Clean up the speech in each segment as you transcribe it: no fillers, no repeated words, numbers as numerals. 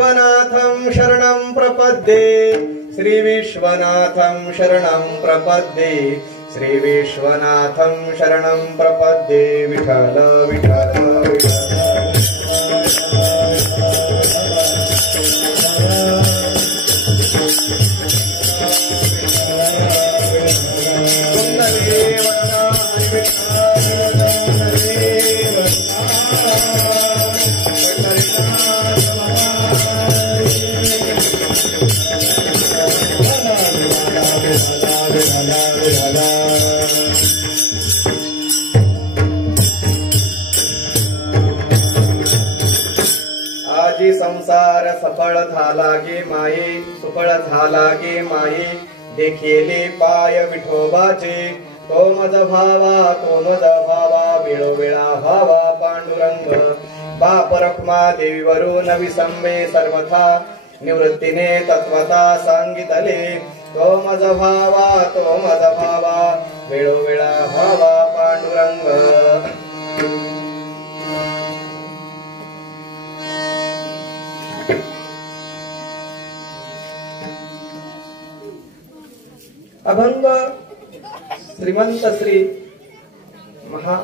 विश्वनाथं शरणं प्रपद्ये श्री विश्वनाथं शरणं प्रपद्ये श्री विश्वनाथं शरणं प्रपद्ये विठ्ठल विठ्ठल विठ्ठल आजी संसार सफळ झाला गे माये सुफळ झाला गे माये देखिले पाय विठोबाचे तो मज भावा वेळोवेळा भावा पांडुरंग बाप रखमा देवी वरून विसंबे सर्वथा निवृत्तीने तत्वता सांगितले तो मज भावा वेळोवेळा भावा पांडुरंग अभंग श्रीमंत श्री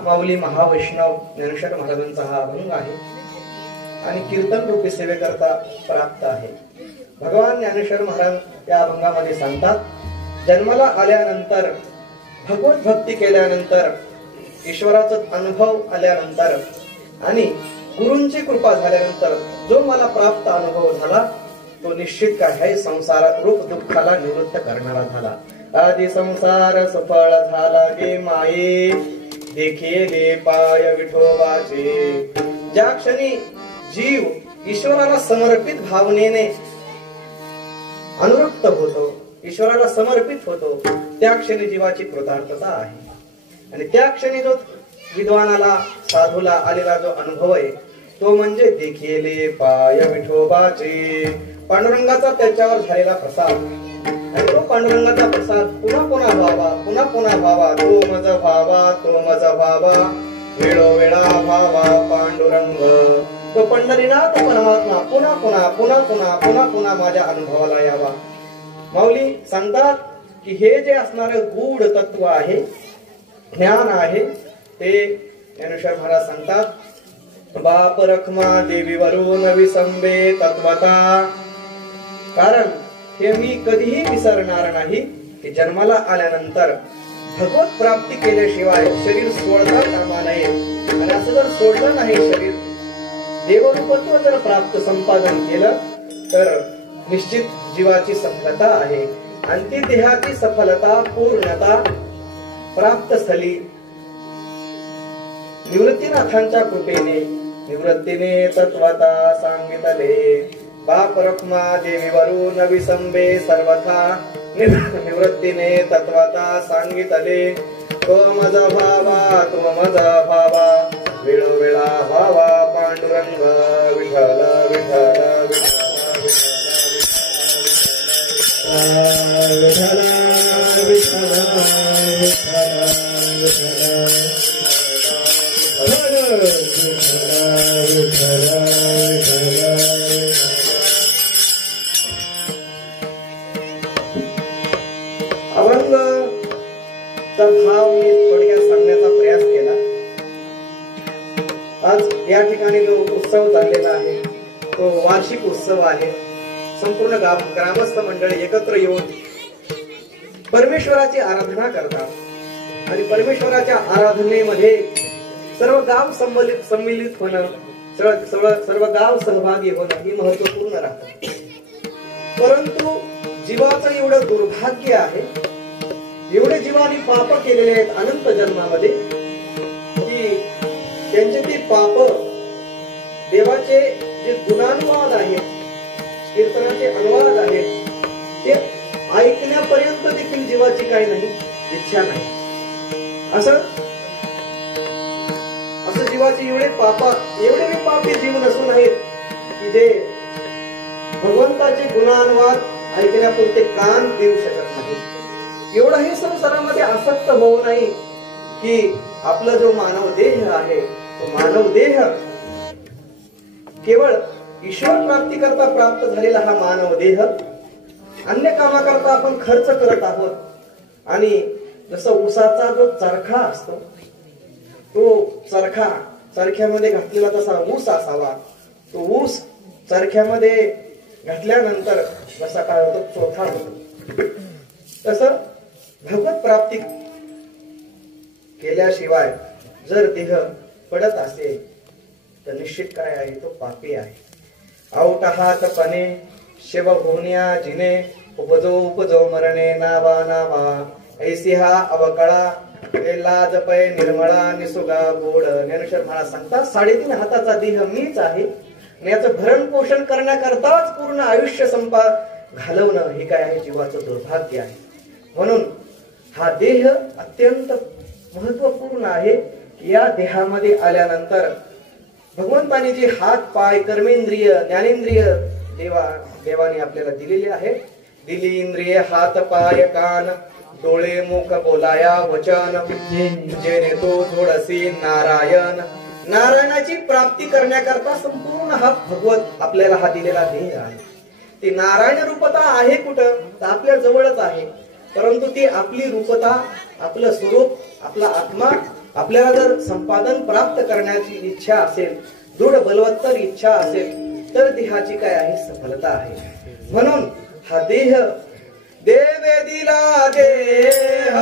माऊली महावैष्णव ज्ञानेश्वर महाराजांचा हा अभंग आहे आणि कीर्तन रूपी सेवेकरता प्राप्त आहे. भगवान ज्ञानेश्वर महाराज या अभंगामध्ये सांगतात जन्माला आल्यानंतर भगवत भक्ती केल्यानंतर ईश्वराचा अनुभव आल्यानंतर आणि गुरूंची कृपा झाल्यानंतर जो मला प्राप्त अनुभव झाला तो निश्चित काय आहे संसार रूप दुःखाला निवृत्त करणारा झाला. आदि संसार सफळ झाला गे माये देखिले पाय विठोबाचे. ज्या क्षणी जीव ईश्वराला समर्पित भावनेने अनुरक्त होतो ईश्वराला समर्पित होतो त्या क्षणी जीवाची कृतार्थता आहे. आणि त्या क्षणी जो विद्वानाला साधूला आलेला जो अनुभव आहे तो म्हणजे देखिले पाय विठोबाचे. पांडुरंगाचा त्याच्यावर झालेला प्रसाद आणि तो पांडुरंगाचा प्रसाद पुन्हा व्हावा तो मज भावा वेळोवेळा भावा पांडुरंग. तो पंढरीनाथ परमात्मा पुन्हा माझ्या अनुभवाला यावा. माऊली सांगतात की हे जे असणारे गूढ तत्व आहे ज्ञान आहे ते ज्ञानेश्वर महाराज सांगतात बाप रखमा देवी वरून विसंबे तत्वता. कारण हे मी कधीही विसरणार नाही की जन्माला आल्यानंतर भगवत प्राप्ती केल्याशिवाय शरीर सोडता कामा नये. आणि असं जर सोडलं नाही शरीर देवरूपत्व जर प्राप्त संपादन केलं तर निश्चित जीवाची सफलता आहे आणि ती देहाची सफलता पूर्णता प्राप्त झाली निवृत्तीनाथांच्या कृपेने. निवृत्तीने तत्वता सांगितले बाप रखमा देवी वरून विसंबे सर्वथा निवृत्तीने तत्वता सांगितले तो मज भावा वेळोवेळा भावा पांडुरंग विठ्ठल विठ्ठल भाव मी थोडक्यात सांगण्याचा प्रयास केला. आज या ठिकाणी जो उत्सव चाललेला आहे तो वार्षिक उत्सव आहे. संपूर्ण ग्रामस्थ मंडळी एकत्र येऊन परमेश्वराची आराधना करतात आणि परमेश्वराच्या आराधनेमध्ये सर्व गाव सम्मिलित होणं सर्व गाव सहभागी होणं ही महत्वपूर्ण राहतं. परंतु जीवाचं एवढं दुर्भाग्य आहे एवढे जीवानी पाप केलेले आहेत अनंत जन्मामध्ये की त्यांचे ते पाप देवाचे जे गुणानुवाद आहेत कीर्तनाचे अनुवाद आहेत ते ऐकण्यापर्यंत देखील जीवाची काही नाही इच्छा नाही. असं जीवाचे एवढे पापी जीव नसून आहेत की जे भगवंताचे गुणानुवाद ऐकण्यापुरते कान देऊ शकत नाही. एवढा हे संसारामध्ये आसक्त होऊ नाही की आपला जो मानव देह आहे तो मानव देह केवळ ईश्वर प्राप्ती करता प्राप्त झालेला हा मानव देह अन्य कामाकरता आपण खर्च करत आहोत. आणि जसं ऊसाचा जो चरखा असतो, तो चरख्यामध्ये घातलेला तसा ऊस असावा. तो ऊस चरख्यामध्ये घातल्यानंतर जसा काय होतो, चोथा होतो. तसं भगवत प्राप्ती केल्याशिवाय जर देह पडत असेल तर निश्चित काय आहे, तो पापी आहे. औटहातपणे शिव होण्या जिने उपजो मरणे नावा नावा ऐसी हा अवकळा लाज पै निर्मळा निसुगा गोड. ज्ञानेश्वर महाराज सांगतात 3.5 हाताचा देह मीच आहे आणि याचं भरण पोषण करण्याकरताच पूर्ण आयुष्य घालवणं हे काय आहे, जीवाचं दुर्भाग्य आहे. म्हणून हा देह अत्यंत महत्वपूर्ण आहे. या देहामध्ये आल्यानंतर भगवंताने जे हात पाय कर्मेंद्रिय ज्ञानेंद्रिय देवाने आपल्याला दिलेले आहे. दिली इंद्रिय हात पाय कान डोळे मुख बोलाया वचन जेने तो जोडसी नारायण. नारायणाची प्राप्ती करण्याकरता संपूर्ण हा भगवत आपल्याला हा दिलेला देह आहे. ती नारायण रूपता आहे कुठं, तर आपल्या जवळच आहे. परंतु ती आपली रूपता, आपलं स्वरूप, आपला आत्मा आपल्याला जर संपादन प्राप्त करण्याची इच्छा असेल, दृढ बलवत्तर इच्छा असेल, तर देहाची काय आहे, सफलता आहे. म्हणून हा देह देवे दिला देह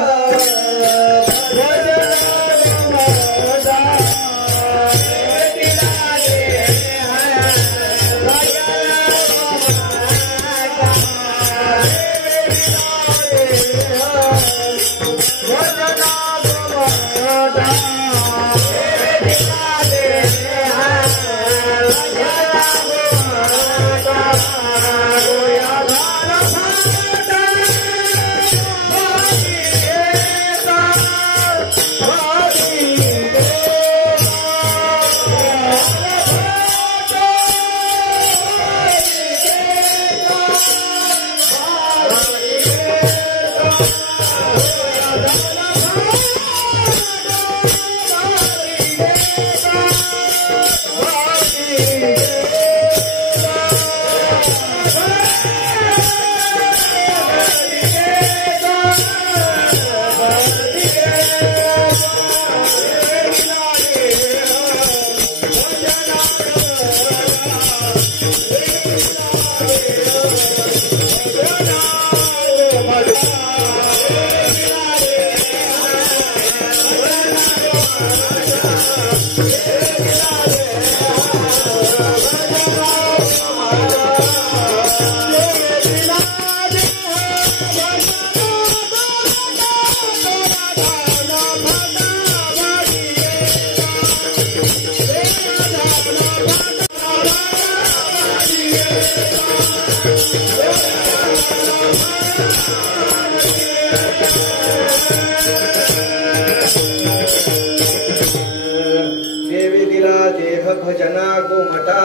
भजना गोमटा.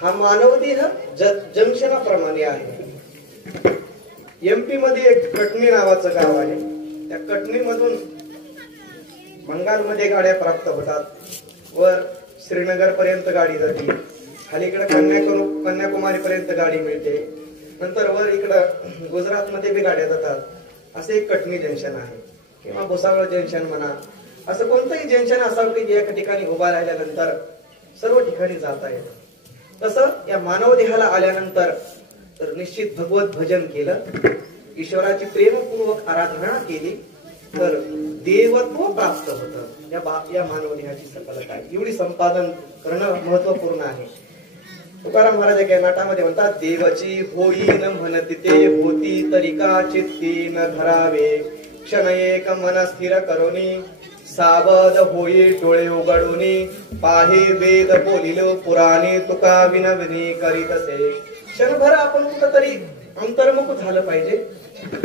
हा मानव देह जंक्शनाप्रमाणे आहे. एमपी मध्ये एक कटनी नावाचं गाव आहे. त्या कटनी मधून बंगालमध्ये गाड्या प्राप्त होतात. वर श्रीनगर पर्यंत गाडी जाते, खालीकडे कन्याकुमारी पर्यंत गाडी मिळते, नंतर वर इकडं गुजरात मध्ये बी गाड्या जातात. असे एक कटनी जंक्शन आहे किंवा भुसावळ जंक्शन म्हणा. असं कोणतंही जंक्शन असावं की एका ठिकाणी उभा राहिल्यानंतर सर्व ठिकाणी जाता येतं. तसं या मानव देहाला आल्यानंतर तर निश्चित भगवत भजन केलं, ईश्वराची प्रेमपूर्वक आराधना केली तर देवत्व प्राप्त होतं. या मानव देहाची सफलता आहे. एवढी संपादन करणं महत्वपूर्ण आहे. तुकाराम महाराज एका नाटामध्ये म्हणतात, देवची होई न म्हणती ते होती तरिका चित्ती न धरावे क्षण एक मन स्थिर करोनी सावध होई डोळे उघडूनी पाहे वेद बोलिलो पुराणे तुका विनवणी करीतसे. क्षणभर आपण कुठंतरी अंतर्मुख झालं पाहिजे.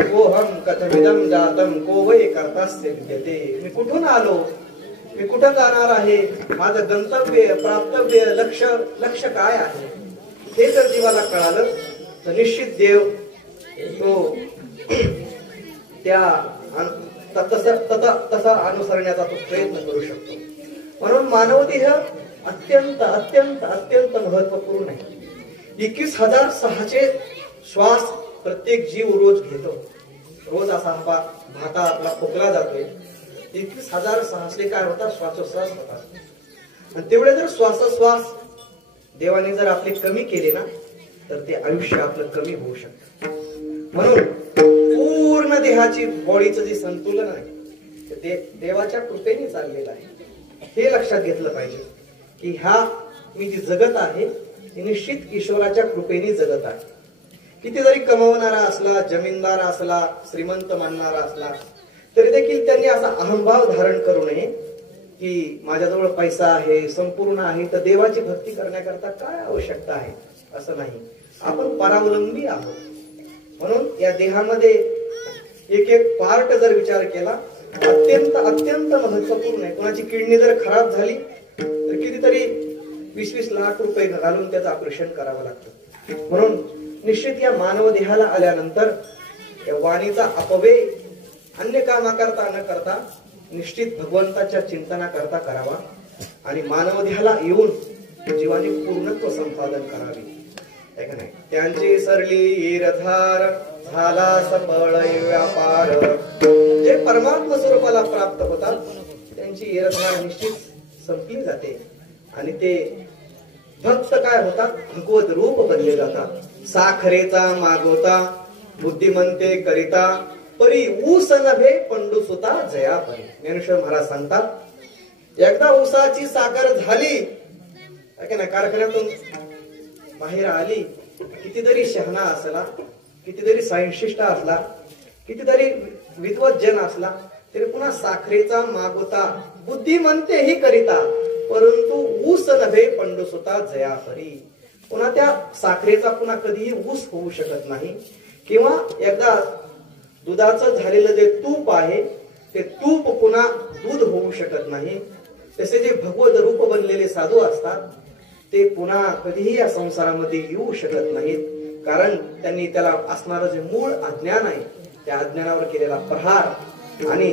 कोहम कथमिदम जातम को वै कर्तस्य विद्यते. मी कुठून आलो, मी कुठं जाणार आहे, माझं गंतव्य प्राप्तव्य लक्ष्य काय आहे, हे जर जीवाला कळालं तर निश्चित देव तो तसा अनुसरण्याचा तो प्रयत्न करू शकतो. म्हणून मानव देह अत्यंत अत्यंत अत्यंत महत्वपूर्ण आहे. 21,006 श्वास प्रत्येक जीव रोज घेतो. रोज असा भाता आपला फुकला जातोय. 21,006 काय होतात? श्वासोश्वास होतात. आणि तेवढे जर श्वासोश्वास देवाने जर आपले कमी केले ना तर ते आयुष्य आपलं कमी होऊ शकतं. म्हणून पूर्ण देहाची बॉडीचं जे संतुलन आहे ते देवाच्या कृपेने चाललेलं आहे. हे लक्षात घेतलं पाहिजे की हा मी जी जगत आहे ती निश्चित ईश्वराच्या कृपेने जगत आहे. किती जरी कमवणारा असला, जमीनदार असला, श्रीमंत मानणारा असला तरी देखील त्यांनी असा अहंभाव धारण करू नये की माझ्याजवळ पैसा आहे, संपूर्ण आहे, तर देवाची भक्ती करण्याकरता काय आवश्यकता आहे. असं नाही. आपण परावलंबी आहोत. म्हणून या देहामध्ये एक एक पार्ट जर विचार केला अत्यंत अत्यंत महत्वपूर्ण आहे. कोणाची किडनी जर खराब झाली तर कितीतरी 20-20 लाख रुपये घालून त्याचं ऑपरेशन करावं लागतं. म्हणून निश्चित या मानव देहाला आल्यानंतर या वाणीचा अपव्यय अन्य कामाकरता न करता निश्चित भगवंताच्या चिंतना करता करावा आणि मानव देहाला येऊन जीवाने पूर्णत्व संपादन करावे. नाही त्यांची सरली रथार झाला सफळ व्यापार. जे परमात्मा स्वरूपाला प्राप्त होतात त्यांची रथार निश्चित संपली जाते आणि ते भक्त काय होतात? भगवत रूप बनले जातात. साखरेचा मागोता बुद्धिमंते करिता परी ऊस नभे पंडुसुता जया परी. ज्ञानेश्वर महाराज सांगतात एकदा ऊसाची साखर झाली ना कारखान्यातून बाहेर आली, कितीतरी शहाणा असला, कितीतरी सायंटिस्ट असला, कितीतरी विद्वत जन असला तरी पुन्हा साखरेचा मागोता बुद्धिमंतेही करिता परंतु ऊस नभे पंडुसुता जया परी. पुन्हा त्या साखरेचा पुन्हा कधीही ऊस होऊ शकत नाही. किंवा एकदा दुधाचं झालेलं जे तूप आहे ते तूप पुन्हा दूध होऊ शकत नाही. तसे जे भगवत रूप बनलेले साधू असतात ते पुन्हा कधीही या संसारामध्ये येऊ शकत नाहीत. कारण त्यांनी त्याला असणारं जे मूळ अज्ञान आहे त्या अज्ञानावर केलेला प्रहार आणि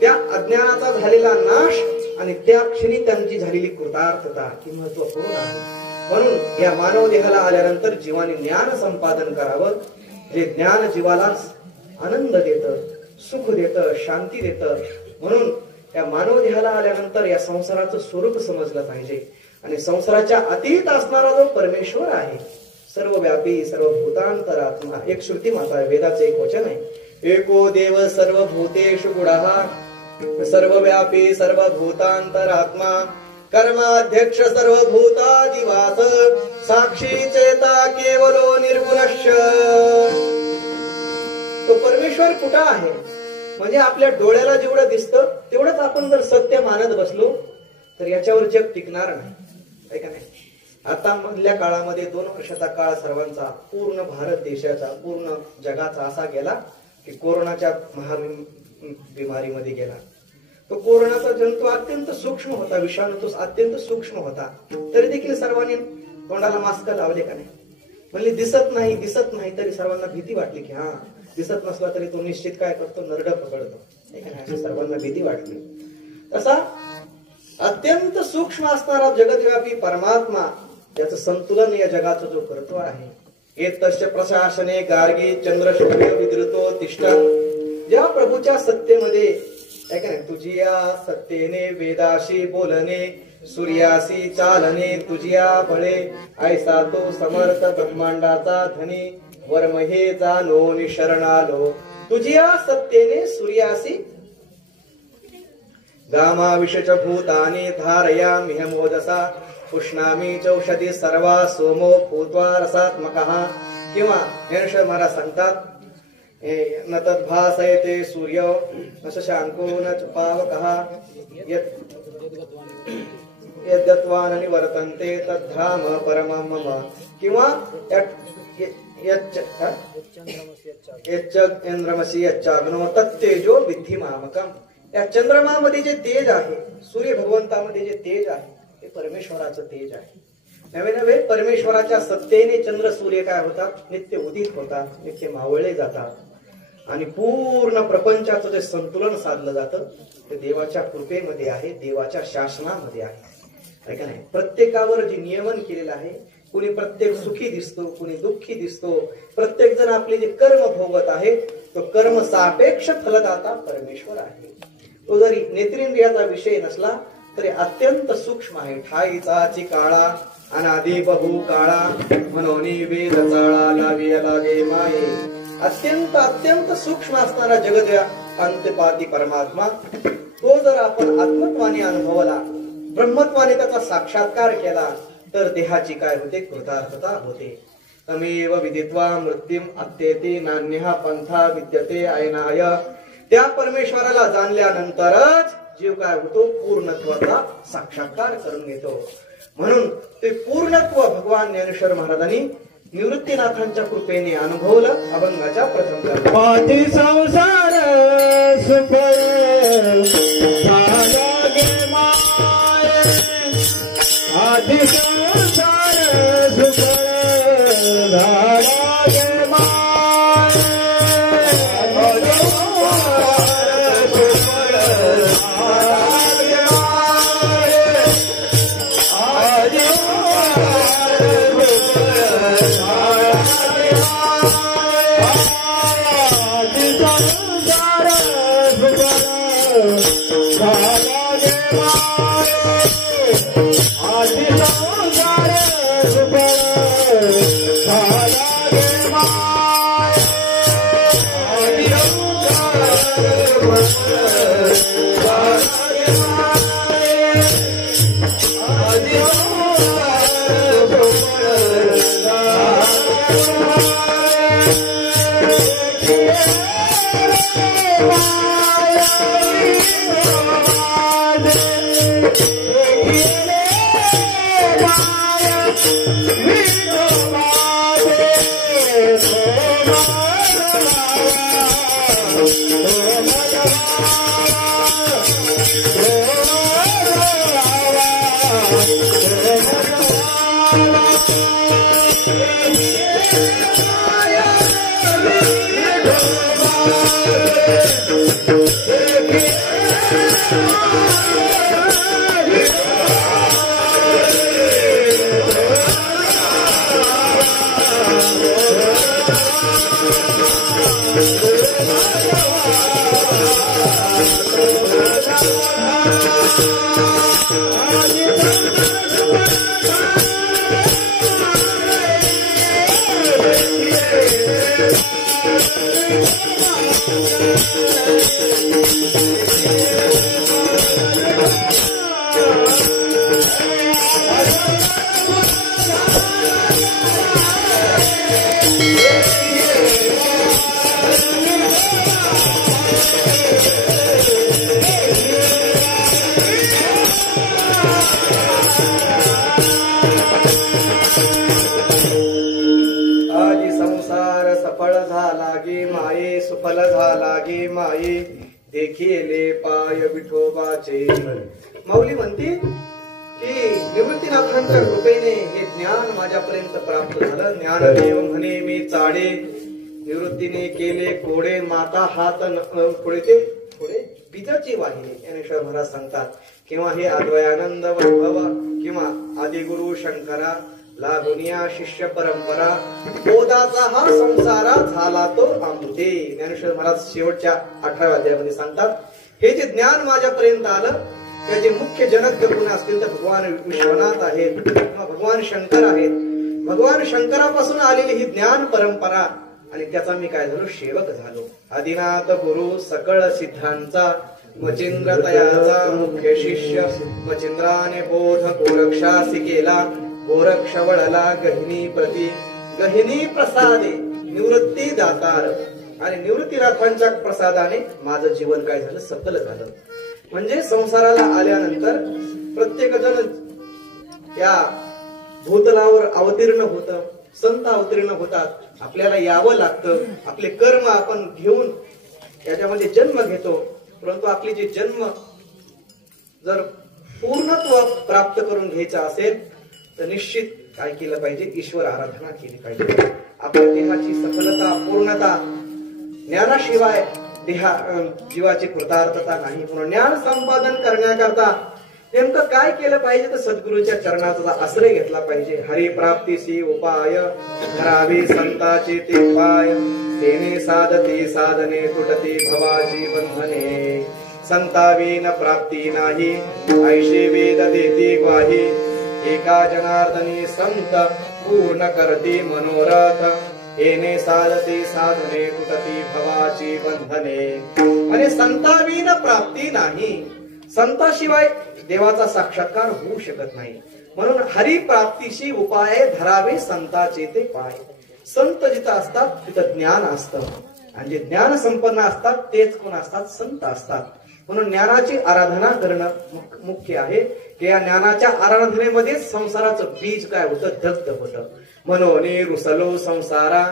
त्या अज्ञानाचा झालेला नाश आणि त्या क्षणी त्यांची झालेली कृतार्थता ही महत्वपूर्ण आहे. म्हणून या मानव देहाला आल्यानंतर जीवाने ज्ञान संपादन करावं. जे ज्ञान जीवाला आनंद देतं, सुख देतं, शांती देतं. म्हणून या मानव देहाला आल्यानंतर या संसाराचं स्वरूप समजलं पाहिजे आणि संसाराच्या अतीत असणारा जो परमेश्वर आहे सर्वव्यापी सर्वभूतांतरात्मा. एक श्रुती माता वेदाचे एक वचन आहे, एको देव सर्वभूतेषु गुणः सर्वव्यापी सर्वभूतांतरात्मा कर्माध्यक्ष सर्वभूतादिवास साक्षी चेता केवलो निर्गुणश्च. तो परमेश्वर कुठं आहे म्हणजे आपल्या डोळ्याला जेवढं दिसतं तेवढंच आपण जर सत्य मानत बसलो तर याच्यावर जग टिकणार नाही. आहे का नाही? आता मधल्या काळामध्ये 2 वर्षाचा काळ सर्वांचा पूर्ण भारत देशाचा पूर्ण जगाचा असा गेला की कोरोनाच्या महाबिमारीमध्ये गेला. तो कोरोनाचा जंतू अत्यंत सूक्ष्म होता, विषाणू तो अत्यंत सूक्ष्म होता. तरी देखील सर्वांनी तोंडाला मास्क लावले का नाही? म्हणजे दिसत नाही तरी सर्वांना भीती वाटली की हा दिसत नसला तरी तो निश्चित काय करतो, नरड पकडतो. अशी सर्वांना भीती वाटली. तसा अत्यंत सूक्ष्म असणारा जगदव्यापी परमात्मा याचं संतुलन या जगाचा जो करतो आहे. एतस्य प्रशासने गार्गी चंद्र शुभ्र विद्रुतो तिष्ठा. ज्या प्रभूच्या सत्तेमध्ये तुझिया सत्तेने वेदाशी बोलणे सूर्यासी चालणे तुझिया बळे ऐसा तो समर्थ ब्रह्मांडाचा धनी वर्महे जानो निशरणालो. तुझिया सत्तेने सूर्यासी गामा विषच भूतानि धारया मिह मोदसा पुष्णामी चौषधी सर्वा सोमो भूत्वा रसात्मकः. किंवा ज्ञानेश्वर महाराज सांगतात न तद्भासयते सूर्य न शशांको न पावकः यद्गत्वा न निवर्तन्ते तद्धाम परमं मम. किंवा चंद्रमसी यच्चाग्नो तत्तेजो विद्धि मामकम्. या चंद्रमामध्ये जे तेज आहे, सूर्य भगवंतामध्ये जे तेज आहे ते परमेश्वराचं तेज आहे. नवे नवे परमेश्वराच्या सत्तेने चंद्र सूर्य काय होतात, नित्य उदित होतात, नित्य मावळले जातात आणि पूर्ण प्रपंचाचं जे संतुलन साधलं जातं ते देवाच्या कृपेमध्ये आहे, देवाच्या शासनामध्ये आहे. ऐका नाही, प्रत्येकावर जे नियमन केलेलं आहे, कुणी प्रत्येक सुखी दिसतो, कुणी दुःखी दिसतो, प्रत्येक जण आपले जे कर्म भोगत आहे, तो कर्म सापेक्ष फलदाता परमेश्वर आहे. तो जरी नेत्रेंद्रियाचा विषय नसला तरी अत्यंत सूक्ष्म आहे. ठाईचा चिकाळा अनादि बहु काळा मनोनी वेद चाळा लावी लागे माये. अत्यंत अत्यंत सूक्ष्म असणारा जगद अंतपाती परमात्मा, तो जर आपण आत्मत्वाने अनुभवला, ब्रह्मत्वाने त्याचा साक्षात्कार केला, तर देहाची काय होते? कृतार्थता होते. तमेव विदित्वा मृत्युम अत्येति नान्यः पंथा विद्यते अयनाय. त्या परमेश्वराला जाणल्यानंतरच जीव काय होतो? पूर्णत्वाचा साक्षात्कार करून घेतो. म्हणून ते पूर्णत्व भगवान ज्ञानेश्वर महाराजांनी निवृत्तीनाथांच्या कृपेने अनुभवलं. अभंगाच्या प्रथम आदि संसार सुफल झाला गे माये. आदि संसार सुफल झाला गे माये. देखिले पाय विठोबाचे. माऊली म्हणते की निवृत्तीनाथांच्या कृपेने हे ज्ञान माझ्यापर्यंत प्राप्त झालं. ज्ञानदेव म्हणे मी चाडे, निवृत्तीने केले कोडे. माता हात पुढे ते पुढे बीजाची वाहिनी. ज्ञानेश्वर महाराज सांगतात, किंवा हे अद्वयानंद वैभव किंवा आदिगुरु शंकरा लागुनिया शिष्य परंपरा. बोधाचा हा संसारा झाला तो अमृते. ज्ञानेश्वर महाराज शेवटच्या 18व्या अध्यायामध्ये सांगतात, हे जे ज्ञान माझ्यापर्यंत आलं त्याचे मुख्य जनक कोण असतील तर भगवान विश्वनाथ आहेत किंवा भगवान शंकर आहेत. भगवान शंकरापासून आलेली ही ज्ञान परंपरा आणि त्याचा मी काय झालो? सेवक झालो. आदिनाथ गुरु सकळ सिद्धांचा मचिंद्र तयाचा मुख्य शिष्य. मचिंद्राने बोध गोरक्षासी केला. गोरक्ष वळला गहिनी प्रती. गहिनी प्रसादे निवृत्ती दातार. आणि निवृत्तीनाथांच्या प्रसादाने माझं जीवन काय झालं? सफल झालं. म्हणजे संसाराला आल्यानंतर प्रत्येक जण त्या भूतलावर अवतीर्ण होत, संत अवतीर्ण होतात. आपल्याला यावं लागतं. आपले कर्म आपण घेऊन याच्यामध्ये जन्म घेतो. परंतु आपली जे जन्म जर पूर्णत्व प्राप्त करून घ्यायचा असेल तर निश्चित काय केलं पाहिजे? ईश्वर आराधना केली पाहिजे. आपल्या देहाची सफलता, पूर्णता ज्ञानाशिवाय जीवाची कृतार्थता नाही. म्हणून ज्ञान संपादन करण्याकरता नेमकं काय केलं पाहिजे तर सद्गुरूच्या चरणाचा आश्रय घेतला पाहिजे. हरिप्राप्तीसी उपाय धरावे संताचे ते पाय, तेने साधते साधने तुटते भवाची बंधने. संताविन प्राप्ती नाही ऐशे वेद देते ग्वाही, एका जनार्दनी संत पूर्ण करते मनोरथ. येणे साधते साधने तुटती भवाची बंधने. आणि संताविन प्राप्ती नाही, संताशिवाय देवाचा साक्षात्कार होऊ शकत नाही. म्हणून हरिप्राप्तीशी उपाय धरावे संताचे ते पाय. संत जिथं असतात तिथं ज्ञान असतं, आणि जे ज्ञान संपन्न असतात तेच कोण असतात? संत असतात. म्हणून ज्ञानाची आराधना करणं मुख्य आहे. या ज्ञानाच्या आराधनेमध्ये संसाराचं बीज काय होतं? दग्ध होतं. मनोने रुसलो संसारा,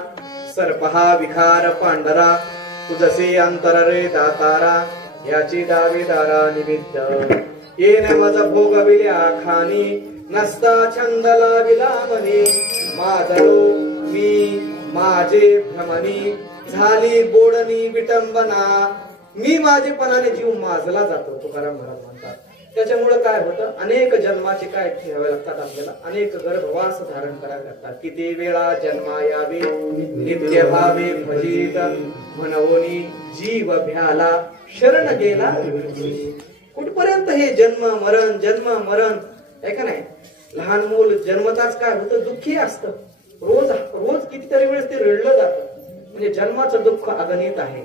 सर्पहा विखार पांढरा. तुझसे अंतर रे दातारा, याची दावेदारा निमित्त. येणे मज भोगविल्या खानी, नसता छंद लाविला मनी. माझलो मी माझे भ्रमणी, झाली बोडणी विटंबना. मी माझेपणाने जीव माजला जातो, तुकाराम महाराज म्हणतात. त्याच्यामुळे काय होतं? अनेक जन्माचे काय ठेवावे लागतात आपल्याला, अनेक गर्भवास धारण करावे लागतात. किती वेळा जन्मा यावे नित्य भावे भजित, म्हणवोनी जीव भ्याला शरण गेला. कुठपर्यंत हे जन्म मरण आहे का नाही? लहान मूल जन्मताच काय होतं? दुःखी असतं. रोज कितीतरी वेळेस ते रडलं जातं. म्हणजे जन्माचं दुःख अगणित आहे,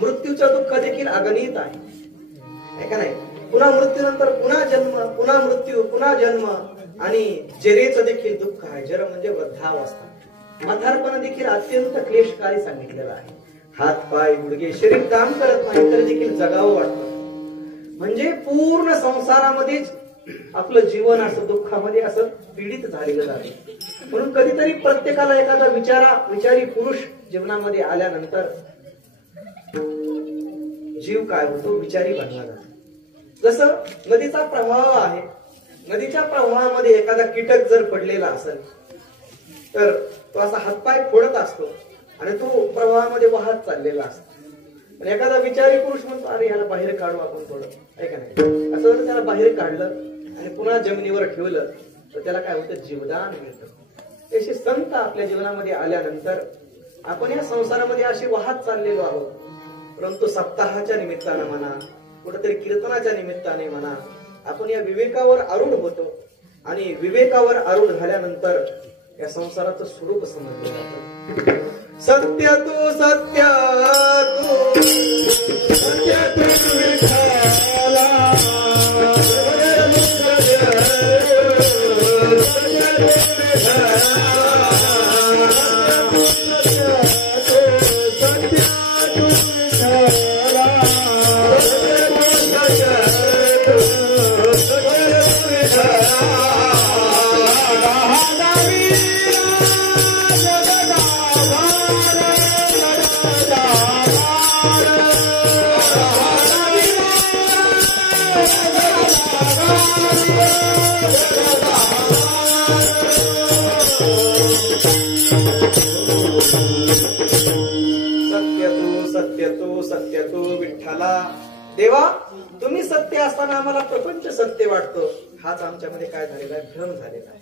मृत्यूचं दुःख देखील अगणित आहे का नाही? पुन्हा मृत्यूनंतर पुन्हा जन्म, पुन्हा मृत्यू, पुन्हा जन्म. आणि जरेचं देखील दुःख आहे. जर म्हणजे वृद्धावस्था. म्हातारपण देखील अत्यंत क्लेशकारी सांगितलेलं आहे. हात पाय गुडघे शरीर काम करत नाही तरी देखील जगावं वाटतं. म्हणजे पूर्ण संसारामध्येच आपलं जीवन असं दुःखामध्ये असं पीडित झालेलं आहे. म्हणून कधीतरी प्रत्येकाला एखादा विचारी पुरुष जीवनामध्ये आल्यानंतर जीव काय होतो? विचारी बनला जातो. जसं नदीचा प्रवाह आहे, नदीच्या प्रवाहामध्ये एखादा कीटक जर पडलेला असेल तर तो असा हातपाय फोडत असतो आणि तो प्रवाहामध्ये वाहत चाललेला असतो. आणि एखादा विचारी पुरुष म्हणतो, अरे ह्याला बाहेर काढू आपण थोडं, आहे का नाही? असं जर त्याला बाहेर काढलं आणि पुन्हा जमिनीवर ठेवलं तर त्याला काय होतं? जीवदान मिळतं. तसे संत आपल्या जीवनामध्ये आल्यानंतर आपण या संसारामध्ये असे वाहत चाललेलो आहोत. परंतु सप्ताहाच्या निमित्तानं म्हणा, कुठेतरी कीर्तनाच्या निमित्ताने म्हणा, आपण या विवेकावर आरूढ होतो. आणि विवेकावर आरूढ झाल्यानंतर या संसाराचं स्वरूप समजलं जातं. सत्य तू सत्य तू सत्य तू विठाला, सत्य तू विठ्ठला. देवा, तुम्ही सत्य असताना आम्हाला प्रपंच सत्य वाटतो. हाच आमच्यामध्ये काय झालेला आहे? भ्रम झालेला आहे.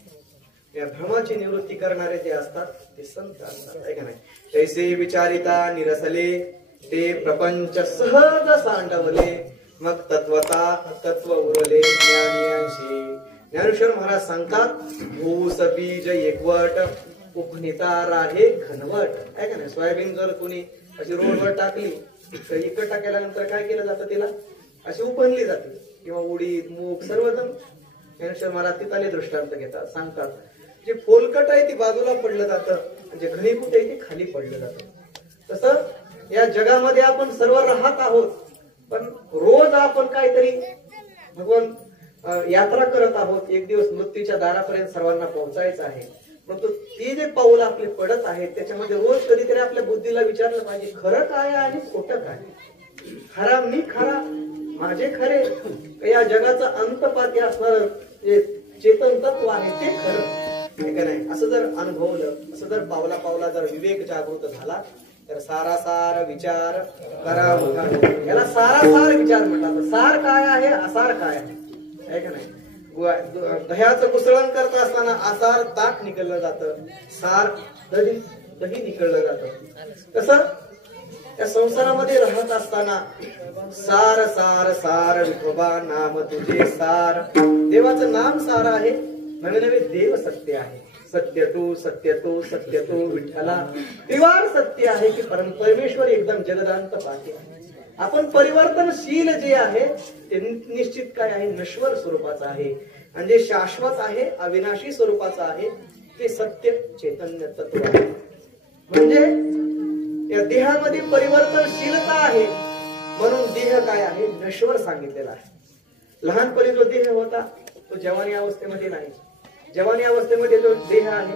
या भ्रमाची निवृत्ती करणारे जे असतात ते संत असतात, आहे का नाही? तैसे विचारिता निरसले, ते प्रपंच सहज सांडवले. मग तत्व उरले ज्ञानियांशी. ज्ञानेश्वर महाराज सांगतात, भूस बीज एकवट, उखनिता राहे घनवट, आहे का नाही? सोयाबीन जर कोणी अशी रोडवर टाकली तर इकड टाकल्यानंतर काय केलं जातं? तिला अशी उपणली जाते. किंवा उडीद मूग सर्वजण ज्ञानेश्वर महाराज तिथले दृष्टांत घेतात, सांगतात. जे फोलकट आहे ती बाजूला पडलं जातं, म्हणजे घनीभूत आहे ते खाली पडलं जातं. तसं या जगामध्ये आपण सर्व राहत आहोत, पण रोज आपण काहीतरी भगवान यात्रा करत आहोत. एक दिवस मृत्यूच्या दारापर्यंत सर्वांना पोहोचायचं आहे. परंतु ते जे पाऊल आपले पडत आहेत त्याच्यामध्ये रोज कधीतरी आपल्या बुद्धीला विचारलं पाहिजे, खरं काय आणि खोटं काय? खरा मी खरा, माझे खरे, या जगाचं अंतपाती असणार जे चेतन तत्व आहे ते खरं, आहे का नाही? असं जर अनुभवलं, असं जर पावला पावला जर विवेक जागृत झाला तर सारासार विचार करा. याला सारासार विचार म्हणतात. सार काय आहे, असार काय आहे? आहे का नाही? दह्याचं कुसळण करत असताना आसार ताक निकललं जातं, सार दही निकललं जातं. तसं या संसारामध्ये राहत असताना सार सार सार विठोबा नाम तुझे सार. देवाचं नाम सार आहे, नवे नवे देव सत्य आहे. सत्य तू सत्य तू सत्य तू विठ्ठला. त्रिवार सत्य आहे की परमेश्वर एकदम जगदांत पाहते. आपण परिवर्तनशील जे आहे ते निश्चित काय आहे, नश्वर स्वरूपाचं आहे. आणि जे शाश्वत आहे, अविनाशी स्वरूपाचं आहे, ते सत्य चैतन्य तत्व आहे. म्हणजे या देहामध्ये परिवर्तनशीलता आहे, म्हणून देह काय आहे, नश्वर सांगितलेला आहे. लहानपणी जो देह होता तो जवानी अवस्थेमध्ये नाही. जवानी अवस्थेमध्ये जो देह आहे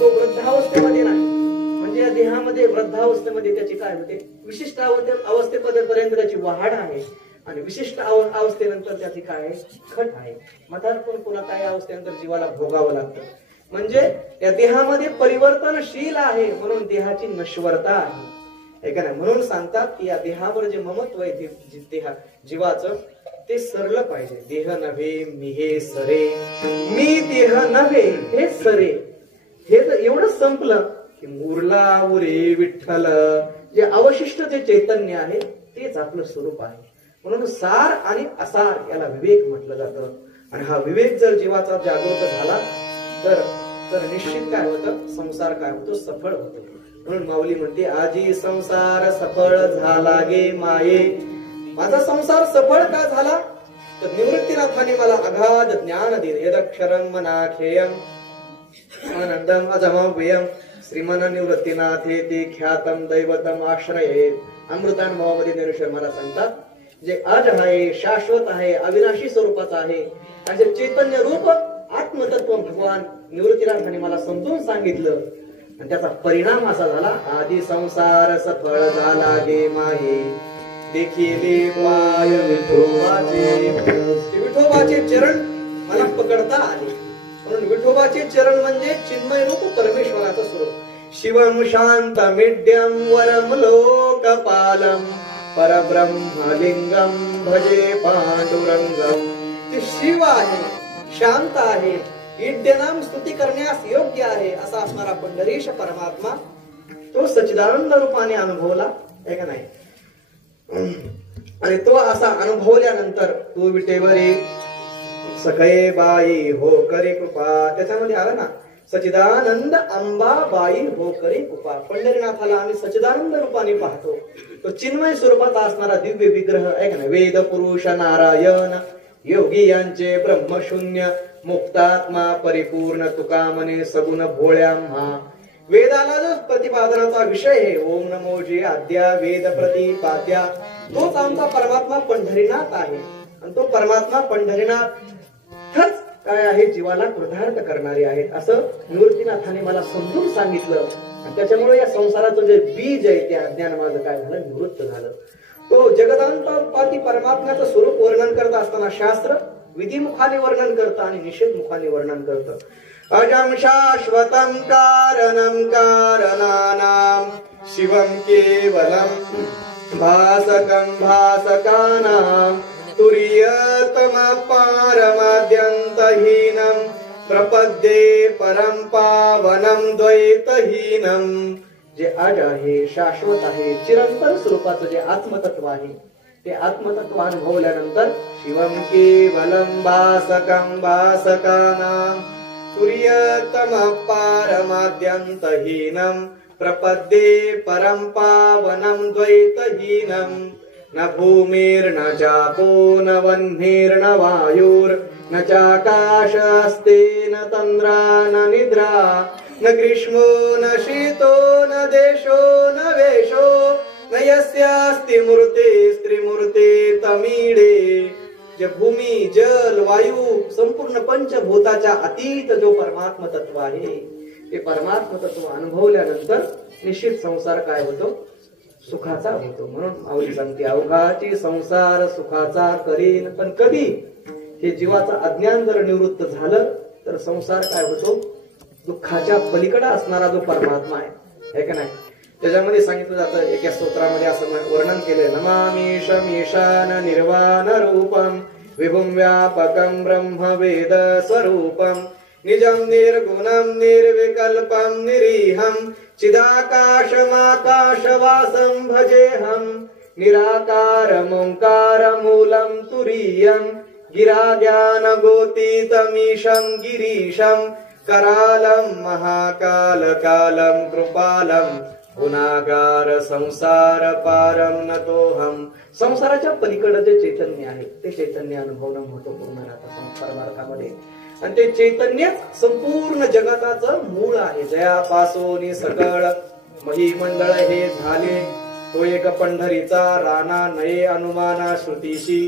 तो वृद्धावस्थेमध्ये नाही. म्हणजे या देहामध्ये वृद्धावस्थेमध्ये त्याची काय होते, विशिष्ट अवस्थेपर्यंत त्याची वाढ आहे आणि विशिष्ट अवस्थेनंतर त्याची काय आहे, खट आहे. म्हातारपण पुन्हा काय अवस्थेनंतर जीवाला भोगावं लागतं. म्हणजे या देहामध्ये परिवर्तनशील आहे, म्हणून देहाची नश्वरता आहे का नाही. म्हणून सांगतात की या देहावर जे ममत्व आहे जीवाचं ते सरलं पाहिजे. देह नव्हे मी हे सरे, मी देह नव्हे हे सरे. हे जर एवढं संपलं की उरला उरे विठ्ठल. जे अवशिष्ट जे चैतन्य आहे तेच आपलं स्वरूप आहे. म्हणून सार आणि असार याला विवेक म्हटलं जातं. आणि हा विवेक जर जीवाचा जागृत झाला तर निश्चित काय होतं, संसार काय होतो, सफळ होतो. म्हणून माऊली म्हणते आजी संसार सफळ झाला गे माये. माझा संसार सफळ का झाला तर निवृत्तीनाथाने मला अगाध ज्ञान दिले. यदक्षरं मनाखेयं आनंदम अजमव्ययं श्रीमन निवृत्तीनाथे ते ख्यातम दैवतम आश्रये. अमृतानुभवामध्ये ज्ञानेश्वर मला सांगतात जे आज आहे, शाश्वत आहे, अविनाशी स्वरूपाचं आहे आणि जे चैतन्य रूप आत्मतत्व भगवान निवृत्तीनाथाने मला समजून सांगितलं आणि त्याचा परिणाम असा झाला आधी संसार सफळ झाला गे माये. देखिले पाय विठोबाचे. विठोबाचे चरण मला पकडता आले. म्हणून विठोबाचे चरण म्हणजे चिन्मय रूप परमेश्वराचं स्वरूप. शिवम शांतमिड्यं वरम लोकपालम परब्रह्मलिंगम भजे पांडुरंगम. ते शिव आहे, शांत आहे, इड्यनाम स्तुती करण्यास योग्य आहे असा असणारा पंढरीश परमात्मा तो सच्चिदानंद रूपाने अनुभवला आहे का नाही. आणि तो असा अनुभवल्यानंतर तू विटेवरी सखये बाई हो करे कृपा. त्याच्यामध्ये आलं ना सच्चिदानंद अंबाबाई हो करे कृपा. पंढरीनाथाला आम्ही सच्चिदानंद रूपाने पाहतो. तो चिन्मय स्वरूपाचा असणारा दिव्य विग्रह आहे का नाही. वेद पुरुष नारायण योगी यांचे ब्रह्मशून्य मुक्तात्मा परिपूर्ण तुका म्हणे सगुण भोळ्या म्हा. वेदाला जो प्रतिपादनाचा विषय आहे ओम नमो जे आद्या वेद प्रतिपाद्या तोच आमचा परमात्मा पंढरीनाथ आहे. आणि तो परमात्मा पंढरीनाथच काय आहे, जीवाला कृतार्थ करणारे आहेत असं निवृत्तीनाथाने मला समजून सांगितलं. आणि त्याच्यामुळे या संसाराचं जे बीज आहे ते अज्ञान माझं काय झालं, निवृत्त झालं. तो जगदांतपाती परमात्म्याचं स्वरूप वर्णन करत असताना शास्त्र विधिमुखाने वर्णन करतं आणि निषेध मुखाने वर्णन करतं. अजं शाश्वतं कारणं कारणानां शिवं केवलं भासकं भासकानां तुर्यतमं पारमद्यन्तहीनं प्रपद्ये परं पावनं द्वैतहीनं. जे आज आहे, शाश्वत आहे, चिरंतन स्वरूपाचं जे आत्मतत्व आहे ते आत्मतत्व अनुभवल्यानंतर शिवं केवलं भासकं भासकानां तुर्यतमं पारमद्यन्तहीनं प्रपद्ये परं पावनं द्वैतहीनं. न भूमिर्न चापो न वह्निर्न वायुर्न चाकाशस्ते न तन्द्रा न निद्रा न ग्रीष्मो न शीतो न देशो न वेशो न यस्यास्ति मूर्ते स्त्रीमूर्ते तमीडे. जे भूमी जल वायू संपूर्ण पंचभूताच्या अतीत जो परमात्म तत्व आहे ते परमात्म तत्व अनुभवल्यानंतर निश्चित संसार काय होतो, सुखाचा होतो. म्हणून माऊली सांगते अवघाची संसार सुखाचा करीन. पण कधी हे जीवाचं अज्ञान जर निवृत्त झालं तर संसार काय होतो, दुःखाच्या पलीकडे असणारा जो परमात्मा आहे का नाही. त्याच्यामध्ये सांगितलं जातं एका स्तोत्रामध्ये असं वर्णन केलंय नमामीशम ईशान निर्वाण रूपम विभुं व्यापकं ब्रह्म वेद स्वरूपं निजं निर्गुणं निर्विकल्पं निरीहं चिदाकाशमाकाशवासं भजेऽहं निराकारमोङ्कारमूलं तुरीयं गिराज्ञानगोतीतमीशं गिरीशं करालं महाकालकालं कृपालं गुणागार संसार पारं नतोहम. संसाराच्या पलीकडे जे चैतन्य आहे ते चैतन्य अनुभवणं महत्वपूर्ण राहतं संसार मार्गामध्ये. आणि ते चैतन्य संपूर्ण जगताचं मूळ आहे. जयापासून सकळ महिमंडळ हे झाले, तो एक पंढरीचा राणा नये अनुमाना श्रुतीशी.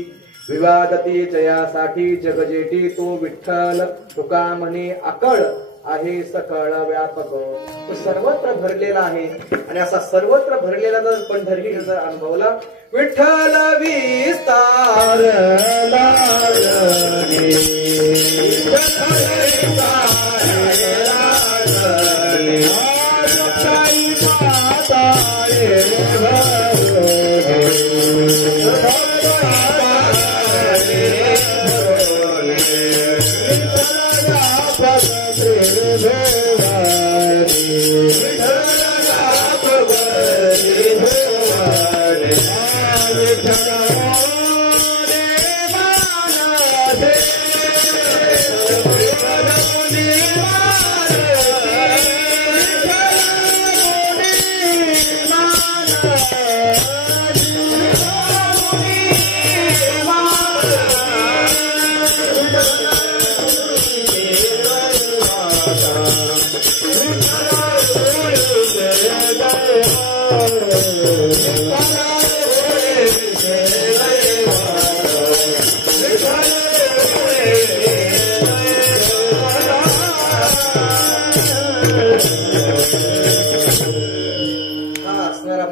विवादती जयासाठी जगजेटी तो विठ्ठल, तुका म्हणे अकळ आहे सकळ व्यापक. तो सर्वत्र भरलेला आहे. आणि असा सर्वत्र भरलेला जर पंढरी जर अनुभवला, विठ्ठल विस्तार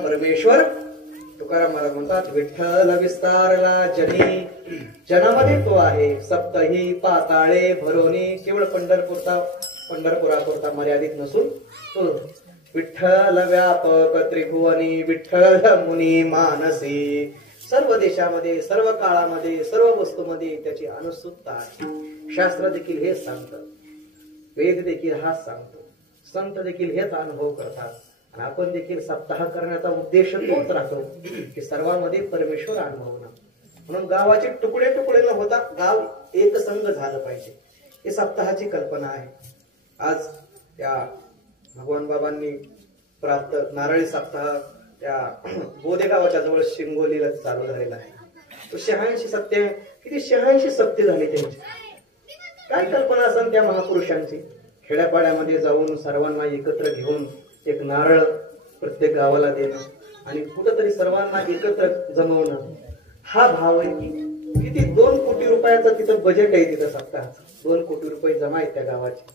परमेश्वर. तुकाराम महाराज म्हणतात, विठ्ठल विस्तारला जनी, जनामध्ये तो आहे. सप्तही पाताळे भरोनी, केवळ पंढरपुरापुरता मर्यादित नसून तो विठ्ठल व्यापक त्रिभुवनी, विठ्ठल मुनी मानसी. सर्व देशामध्ये, सर्व काळामध्ये, सर्व वस्तूमध्ये त्याची अनुसुप्तता आहे. शास्त्र देखील हेच सांगतं, वेद देखील हाच सांगतो, संत देखील हेच अनुभव करतात. आणि आपण देखील सप्ताह करण्याचा उद्देश तोच राहतो की सर्वांमध्ये परमेश्वर अनुभवणं. म्हणून गावाचे तुकडे तुकडे न होता गाव एक संघ झालं पाहिजे, ही सप्ताहाची कल्पना आहे. आज त्या भगवान बाबांनी प्राप्त नारळी सप्ताह त्या बोधे गावाच्या जवळ शिंगोलीला चालू झालेला आहे. तो 86 सत्य, किती 86 सत्य झाली त्यांची. काय कल्पना असेल त्या महापुरुषांची. खेड्यापाड्यामध्ये जाऊन सर्वांना एकत्र घेऊन एक नारळ प्रत्येक गावाला देणं आणि कुठंतरी सर्वांना एकत्र जमवणं, हा भाव आहे. किती 2 कोटी रुपयाचं तिथं बजेट आहे. तिथं सप्ताहाचं 2 कोटी रुपये जमा आहेत त्या गावाचे.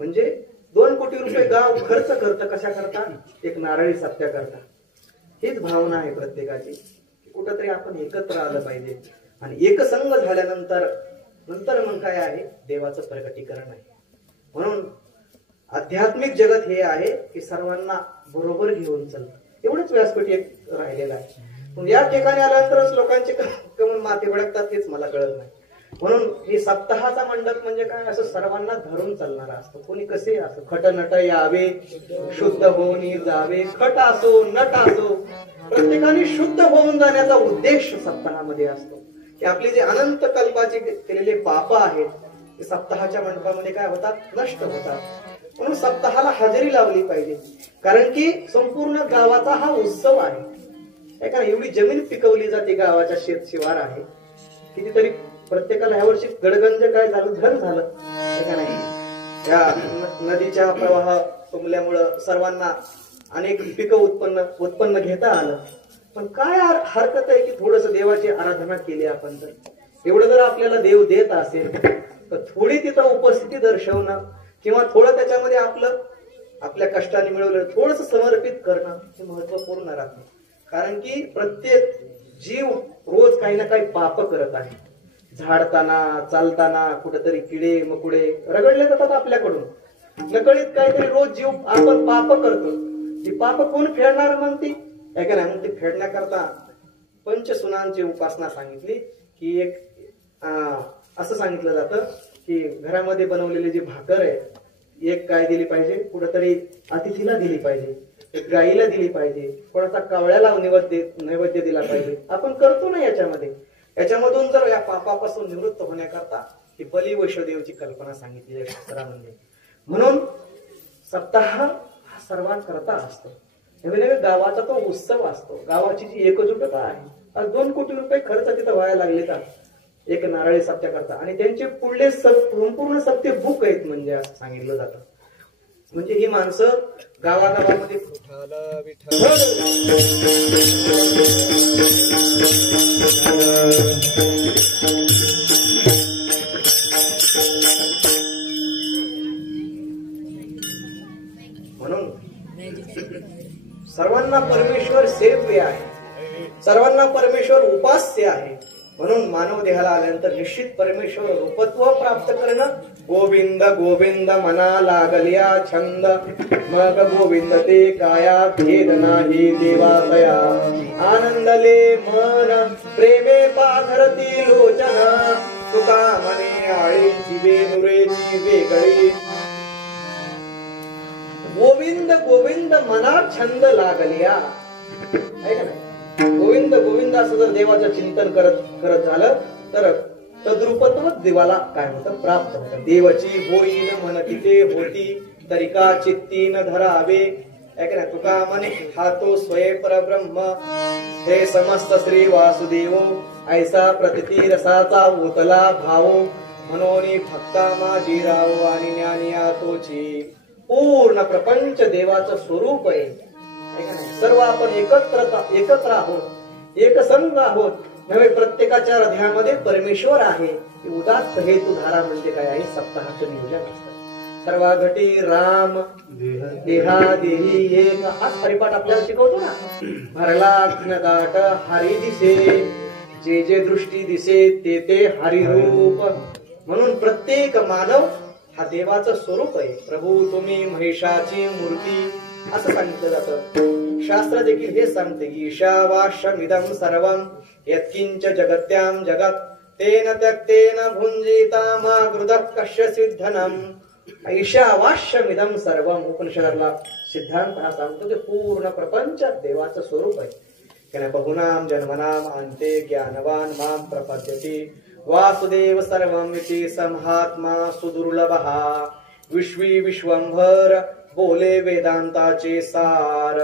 म्हणजे 2 कोटी रुपये गाव खर्च करतं. कशा करता? एक नारळी सप्त्या करता. हीच भावना आहे प्रत्येकाची. कुठंतरी आपण एकत्र आलं पाहिजे. आणि एकसंघ झाल्यानंतर मग काय आहे? देवाचं प्रकटीकरण आहे. म्हणून आध्यात्मिक जगत हे आहे की सर्वांना बरोबर घेऊन चालतं. एवढंच व्यासपीठ एक राहिलेलं आहे. पण या ठिकाणी आल्यानंतरच लोकांचे कमून माथे भडकतात हेच मला कळत नाही. म्हणून हे सप्ताहाचा मंडप म्हणजे काय? असं सर्वांना धरून चालणारा असतो. कोणी कसे असो, खट नट यावे, शुद्ध होऊन जावे. खट असो नट असो, प्रत्येकाने शुद्ध होऊन जाण्याचा उद्देश सप्ताहामध्ये असतो. की आपली जे अनंत कल्पाचे केलेले पाप आहेत ते सप्ताहाच्या मंडपामध्ये काय होतात? नष्ट होतात. म्हणून सप्ताहाला हजेरी लावली पाहिजे. कारण की संपूर्ण गावाचा हा उत्सव आहे. का एवढी जमीन पिकवली जाते, गावाच्या शेत शिवार आहे. कितीतरी प्रत्येकाला ह्यावर्षी गडगंज काय झालं? धन झालं का नाही? या नदीच्या प्रवाह तुंबल्यामुळं सर्वांना अनेक पिकं उत्पन्न घेता आलं. पण काय हरकत आहे की थोडस देवाची आराधना केली आपण तर. एवढं जर आपल्याला देव देत असेल तर थोडी तिथं उपस्थिती दर्शवणं किंवा थोडं त्याच्यामध्ये आपल्या कष्टाने मिळवलं थोडस समर्पित करणं हे महत्वपूर्ण राहतं. कारण की प्रत्येक जीव रोज काही ना काही पाप करत आहे. झाडताना, चालताना कुठेतरी किडे मकुडे रगडले जातात आपल्याकडून. नकळीत काहीतरी रोज जीव आपण पाप करतो. ती पाप कोण फेडणार म्हणती? ऐका नाही, मग ती फेडण्याकरता पंचसुनांची उपासना सांगितली की एक असं सांगितलं जातं की घरामध्ये बनवलेली जी भाकर आहे, एक गाय दिली पाहिजे, कुठेतरी अतिथीला दिली पाहिजे, एक गाईला दिली पाहिजे, कोणाचा कावळ्याला नैवेद्य दिला पाहिजे. आपण करतो ना याच्यामधून जर या पापापासून निवृत्त होण्याकरता ही बली वैष्णदेवची कल्पना सांगितली आहे शास्त्रामध्ये. म्हणून सप्ताह हा सर्वात करता असतो. नवे गावाचा तो उत्सव असतो. गावाची जी एकजुटता आहे. आज 2 कोटी रुपये खर्च तिथं व्हायला लागले का एक नारळी सप्त्या करता, आणि त्यांचे पुढले संपूर्ण सत्य बुक आहेत म्हणजे असं सांगितलं जातं. म्हणजे ही माणसं गावागावामध्ये म्हणून सर्वांना परमेश्वर सेव्य आहे, सर्वांना परमेश्वर उपास्य आहे. म्हणून मानव देहाला आल्यानंतर निश्चित परमेश्वर रूपत्व प्राप्त करणं. गोविंद गोविंद मना लागलिया छंद, मग गोविंद ते काया भेद नाही देवातया. आनंदले मन प्रेमे पाघरती लोचन, तुका मने आळीची बेनुरेची वेगळी. गोविंद गोविंद मना छंद लागलिया आहे का नाही. गोविंद गोविंद असं जर देवाचं चिंतन करत झालं तर तद्रूपत्व देवाला काय होतं, प्राप्त होतं. देवाची होईन मन तिथे होती, तरिका चित्ती न धरावे. ऐक ना, तुका म्हणे हा तो स्वये परब्रह्म, हे समस्त श्री वासुदेव. ऐसा प्रतिती रसाचा उतला भाव, म्हणून भक्ता माझी राव आणि ज्ञानिया तोची. पूर्ण प्रपंच देवाचं स्वरूप आहे. सर्व आपण एकत्र आहोत, एकसंग आहोत. नव्हे प्रत्येकाच्या हृदयामध्ये परमेश्वर आहे. उदात्त हेतू धारा म्हणजे काय आहे, सप्ताहाचं नियोजन असतं. सर्वा घटी राम देहा देही एक, हा हरिपाठ आपल्याला शिकवतो ना. भरला गाठ हरी दिसे, जे जे दृष्टी दिसे ते ते हरिरूप. म्हणून प्रत्येक मानव हा देवाचं स्वरूप आहे. प्रभू तुम्ही महिषाची मूर्ती असं सांगितलं जातं. शास्त्र देखील हे सांगते की ईशावाश्यमिदं सर्वं यत्किंच जगत्यां जगत्, तेन त्यक्तेन भुंजिता मा गृदः कश्य सिद्धनम्. ईशावाश्यमिदं सर्वं उपनिषदातला सिद्धांत हा सांगतो की पूर्ण प्रपंच देवाचं स्वरूप आहे. बहुनाम जन्मनाम अंते ज्ञानवान माम प्रपद्यते, वासुदेव सर्वं इति समहात्मा सुदुर्लभः. विश्वी विश्वंभर बोले वेदांताचे सार,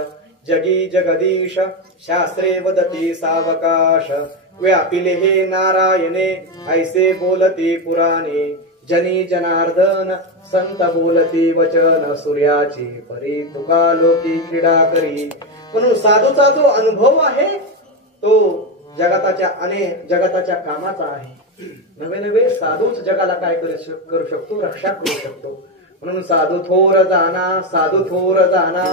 जगी जगदीश शास्त्रे वदती सावकाश. व्यापिले हे नारायणे ऐसे बोलती पुराणे, जनी जनार्दन संत बोलती वचन. सूर्याची परी तुका लोकी क्रीडा करी. म्हणून साधूचा जो अनुभव आहे तो जगताच्या कामाचा आहे. नवे साधूच जगाला काय करू शकतो, रक्षा करू शकतो. म्हणून साधू थोर जाना, साधू थोर जाना,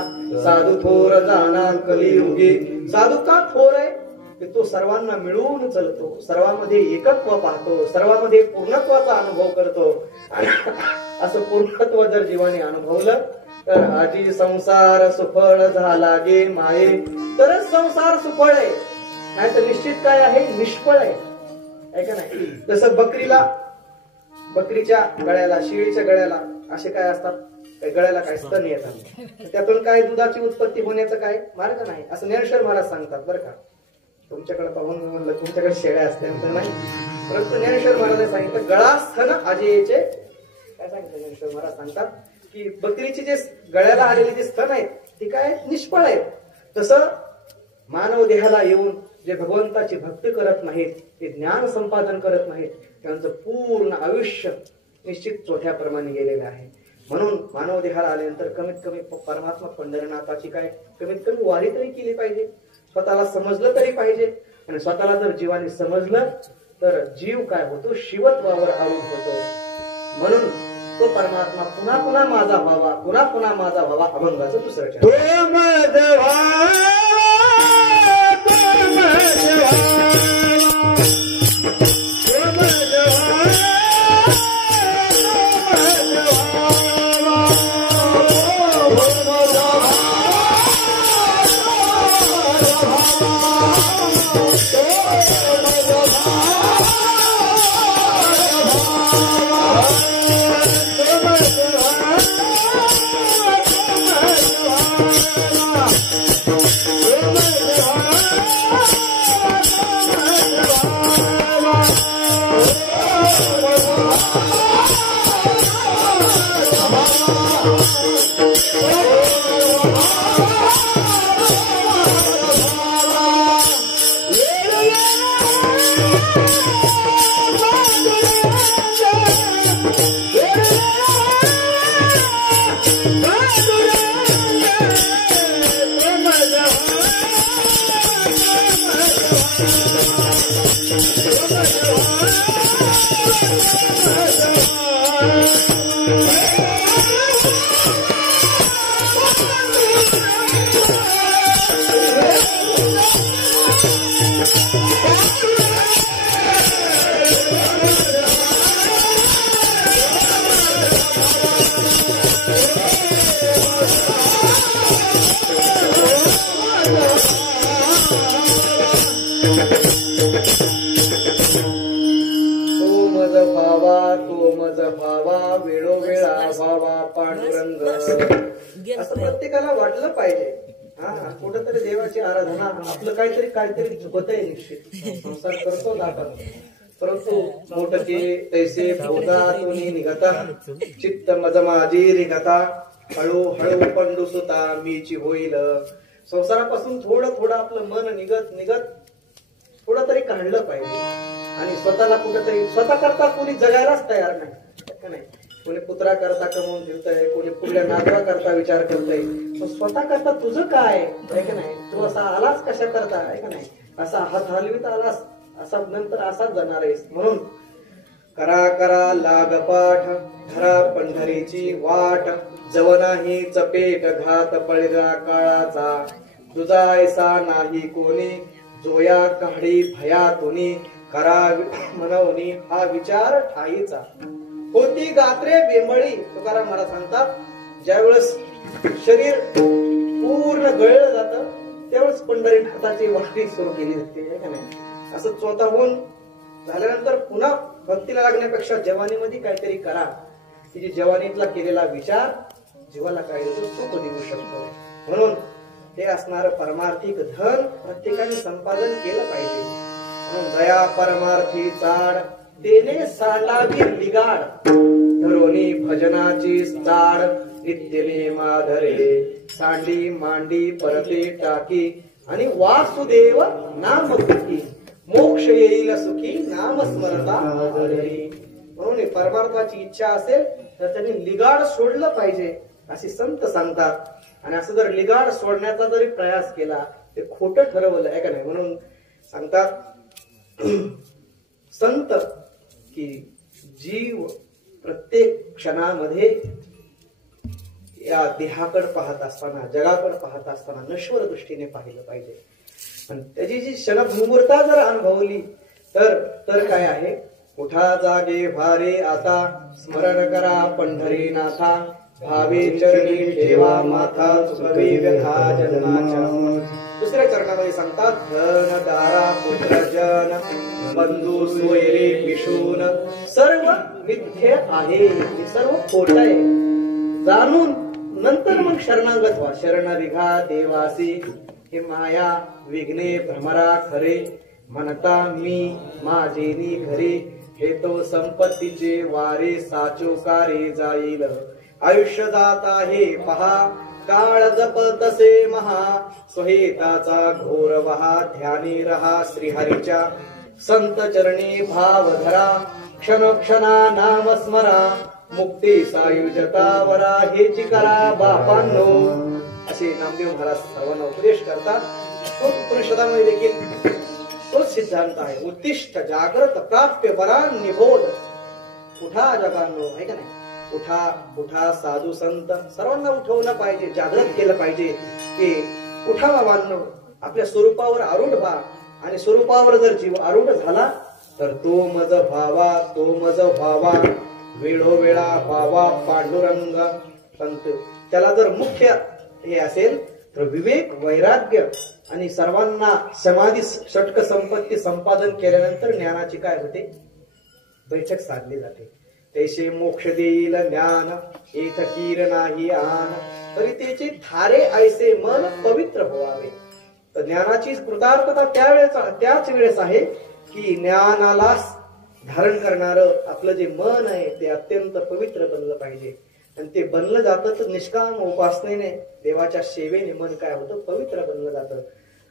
साधू थोर जाना कलियुगी. साधू का थोर आहे, तो सर्वांना मिळून चलतो, सर्वांमध्ये एकत्व पाहतो, सर्वांमध्ये पूर्णत्वाचा अनुभव करतो. आणि असं पूर्णत्व जर जीवाने अनुभवलं तर आजी संसार सुफळ झाला गे माये. तरच संसार सुफळ आहे, नाही तर निश्चित काय आहे, निष्फळ आहे. ऐका नाही, जसं बकरीच्या गळ्याला, शेळीच्या गळ्याला असे काय असतात, गळ्याला काय स्तन येतात, त्यातून काय दुधाची उत्पत्ती होण्याचा काय मार्ग नाही, असं ज्ञानेश्वर महाराज सांगतात. बरं का, तुमच्याकडे पाहून म्हणलं तुमच्याकडे शेळ्या असल्यानंतर नाही, परंतु ज्ञानेश्वर महाराजांनी सांगितलं गळा स्तन अजयचे. काय सांगितलं ज्ञानेश्वर महाराज सांगतात की बकरीचे जे गळ्याला आलेले जे स्तन आहेत ते काय निष्फळ आहेत. तसं मानव देहाला येऊन जे भगवंताची भक्ती करत नाहीत, ते ज्ञान संपादन करत नाहीत, त्यांचं पूर्ण आयुष्य निश्चित चोथ्याप्रमाणे गेलेलं आहे. म्हणून मानव देहाला आल्यानंतर कमीत कमी परमात्मा पंढरीनाथाची काय कमीत कमी वारी तरी केली पाहिजे, स्वतःला समजलं तरी पाहिजे. आणि स्वतःला जर जीवाने समजलं तर जीव काय होतो, शिवत्वावर आरूढ होतो. म्हणून तो परमात्मा पुन्हा पुन्हा माझा व्हावा, पुन्हा पुन्हा माझा व्हावा. अभंगाचं दुसरं वेळोवेळा भावा पांडुरंग, असं प्रत्येकाला वाटलं पाहिजे. हा, कुठंतरी देवाची आराधना, आपलं काहीतरी चुकतंय निश्चित. संसार करतो आपण, परंतु मोठके तैसे भोगातून निघता, चित्त मज माझी रिगता, हळूहळू पंडू सुता मीची होईल. संसारापासून थोडं आपलं मन निघत थोडं तरी काढलं पाहिजे. आणि स्वतःला कुठेतरी स्वतः करता कोणी जगायलाच तयार नाही. कोणी पुत्रा करता कमवून फिरतय, कोणी पुढल्या नातवा करता विचार करतय. स्वतः करता तुझं काय आहे का नाही? तू असा आलास कशा करता आहे का नाही? असा हात हलवीत आलास, असा नंतर असाच जाणार आहेस. म्हणून करा लागपाठ, धरा पंढरीची वाट, जवनाही चपेट घात पळगा काळाचा, तुझा ऐसा नाही कोणी, जोया काढी भयातुनी, करा मनवनी हा विचार ठाईचा. होती गात्रे बेंबळी, तुकाराम महाराज सांगतात, ज्यावेळेस शरीर पूर्ण गळलं जातं त्यावेळेस पंढरीनाथाची वाटी सुरू केली जाते का नाही? असं स्वतःहून झाल्यानंतर पुन्हा भक्तीला लागण्यापेक्षा जवानीमध्ये काहीतरी करा. की जी जवानीतला केलेला विचार जीवाला काहीतरी सुख देऊ शकतो. म्हणून ते असणार परमार्थिक धन प्रत्येकाने संपादन केलं पाहिजे. म्हणून दया परमार्थी चाड, देणे सालावी लिगाड, धरोनी भजनाची चाड, नित्यने माधरे, सांडी मांडी परते टाकी, आणि वासुदेव नाम भक्ती, मोक्ष येईल सुखी नाम स्मरता आदरी. म्हणून परमार्थाची इच्छा असेल तर त्यांनी लिगाड सोडलं पाहिजे असे संत सांगतात. आणि असं जर लिगाड सोडण्याचा जरी प्रयास केला ते खोटं ठरवलं आहे का नाही? म्हणून सांगतात संत की जीव प्रत्येक क्षणामध्ये या देहाकडे पाहत असताना, जगाकडे पाहत असताना नश्वर दृष्टीने पाहिलं पाहिजे. आणि त्याची जी क्षणभंगुरता जर अनुभवली तर काय आहे? उठा जागे भारे आता, स्मरण करा पंढरीनाथा, भावे चरणी ठेवा माथा, चुकवी व्यथा जन्माच्या. दुसऱ्या चरणामध्ये सांगतात, धन दारा पुत्र जन, बंधू सोयरे पिशून, सर्व मिथ्य आहे, हे सर्व खोट आहे. जाणून नंतर मग शरणागत व्हा. शरण रिघा देवासी, हे माया विघ्ने भ्रमरा खरे, म्हणता मी माझेनी घरे, हे तो संपत्तीचे वारे, साचोकारे जाईल. आयुष्य जात आहे पहा, काळ जपतसे महा, स्वहेताचा घोर वहा, ध्यानी रहा श्रीहरीच्या, संत चरणी भाव धरा, क्षण क्षणा नाम स्मरा, मुक्ती सायुजता वरा, हेची करा बापांनो. असे नामदेव महाराज सर्वांना उपदेश करतात. उपनिषदामध्ये देखील तोच सिद्धांत आहे. उत्तिष्ठ जागृत प्राप्य वरान निबोध. उठा जगांनो, आहे का नाही? उठा साधू संत सर्वांना उठवलं पाहिजे, जागृत केलं पाहिजे की उठा बाबांनो, आपल्या स्वरूपावर आरूढ व्हा. आणि स्वरूपावर जर जीव आरूढ झाला तर तो मज व्हावा, वेळोवेळा व्हावा पांडुरंग. पंत त्याला जर मुख्य हे असेल तर विवेक, वैराग्य आणि सर्वांना समाधी षटक संपत्ती संपादन केल्यानंतर ज्ञानाची काय होते? बैठक साधली जाते. तैसे मोक्ष देईल ज्ञान, येथ कीर नाही आन, तरी त्याचे थारे ऐसे मन पवित्र व्हावे. तर ज्ञानाची कृतार्थता त्याच वेळेस आहे की ज्ञानाला धारण करणारं आपलं जे मन आहे ते अत्यंत पवित्र बनलं पाहिजे. आणि ते बनलं जातं तर निष्काम उपासनेने, देवाच्या सेवेने मन काय होतं? पवित्र बनलं जातं.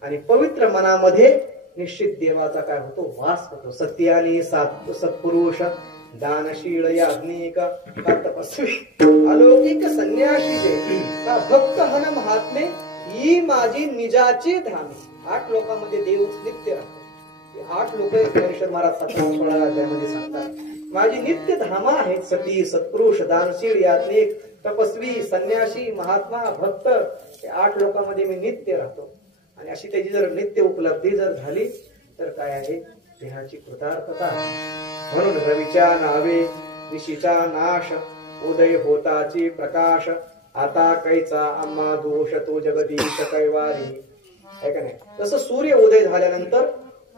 आणि पवित्र मनामध्ये निश्चित देवाचा काय होतो? वास होतो. सत्यानी सत्पुरुष, दानशील याज्ञिक, का तपस्वी, अलौकिक संन्यासी जे, का भक्त हन महात्मे, ही माझी निजाची धामे. 8 लोकांमध्ये देव नित्य राहतो. 8 लोक ज्ञानेश्वर महाराज 17-16 अध्यायामध्ये सांगतात. माझी नित्य धामा आहेत सती, सत्पुरुष, दानशील, याज्ञिक, तपस्वी, संन्यासी, महात्मा, भक्त. या 8 लोकांमध्ये मी नित्य राहतो. आणि अशी त्याची जर नित्य उपलब्धी जर झाली तर काय आहे, देहाची कृतार्थता आहे. म्हणून रवीच्या नावे निशीचा नाश, उदय होताची प्रकाश, आता कैचा आम्हा दोष तो जगदीश कैवारी. आहे का नाही? तसं सूर्य उदय झाल्यानंतर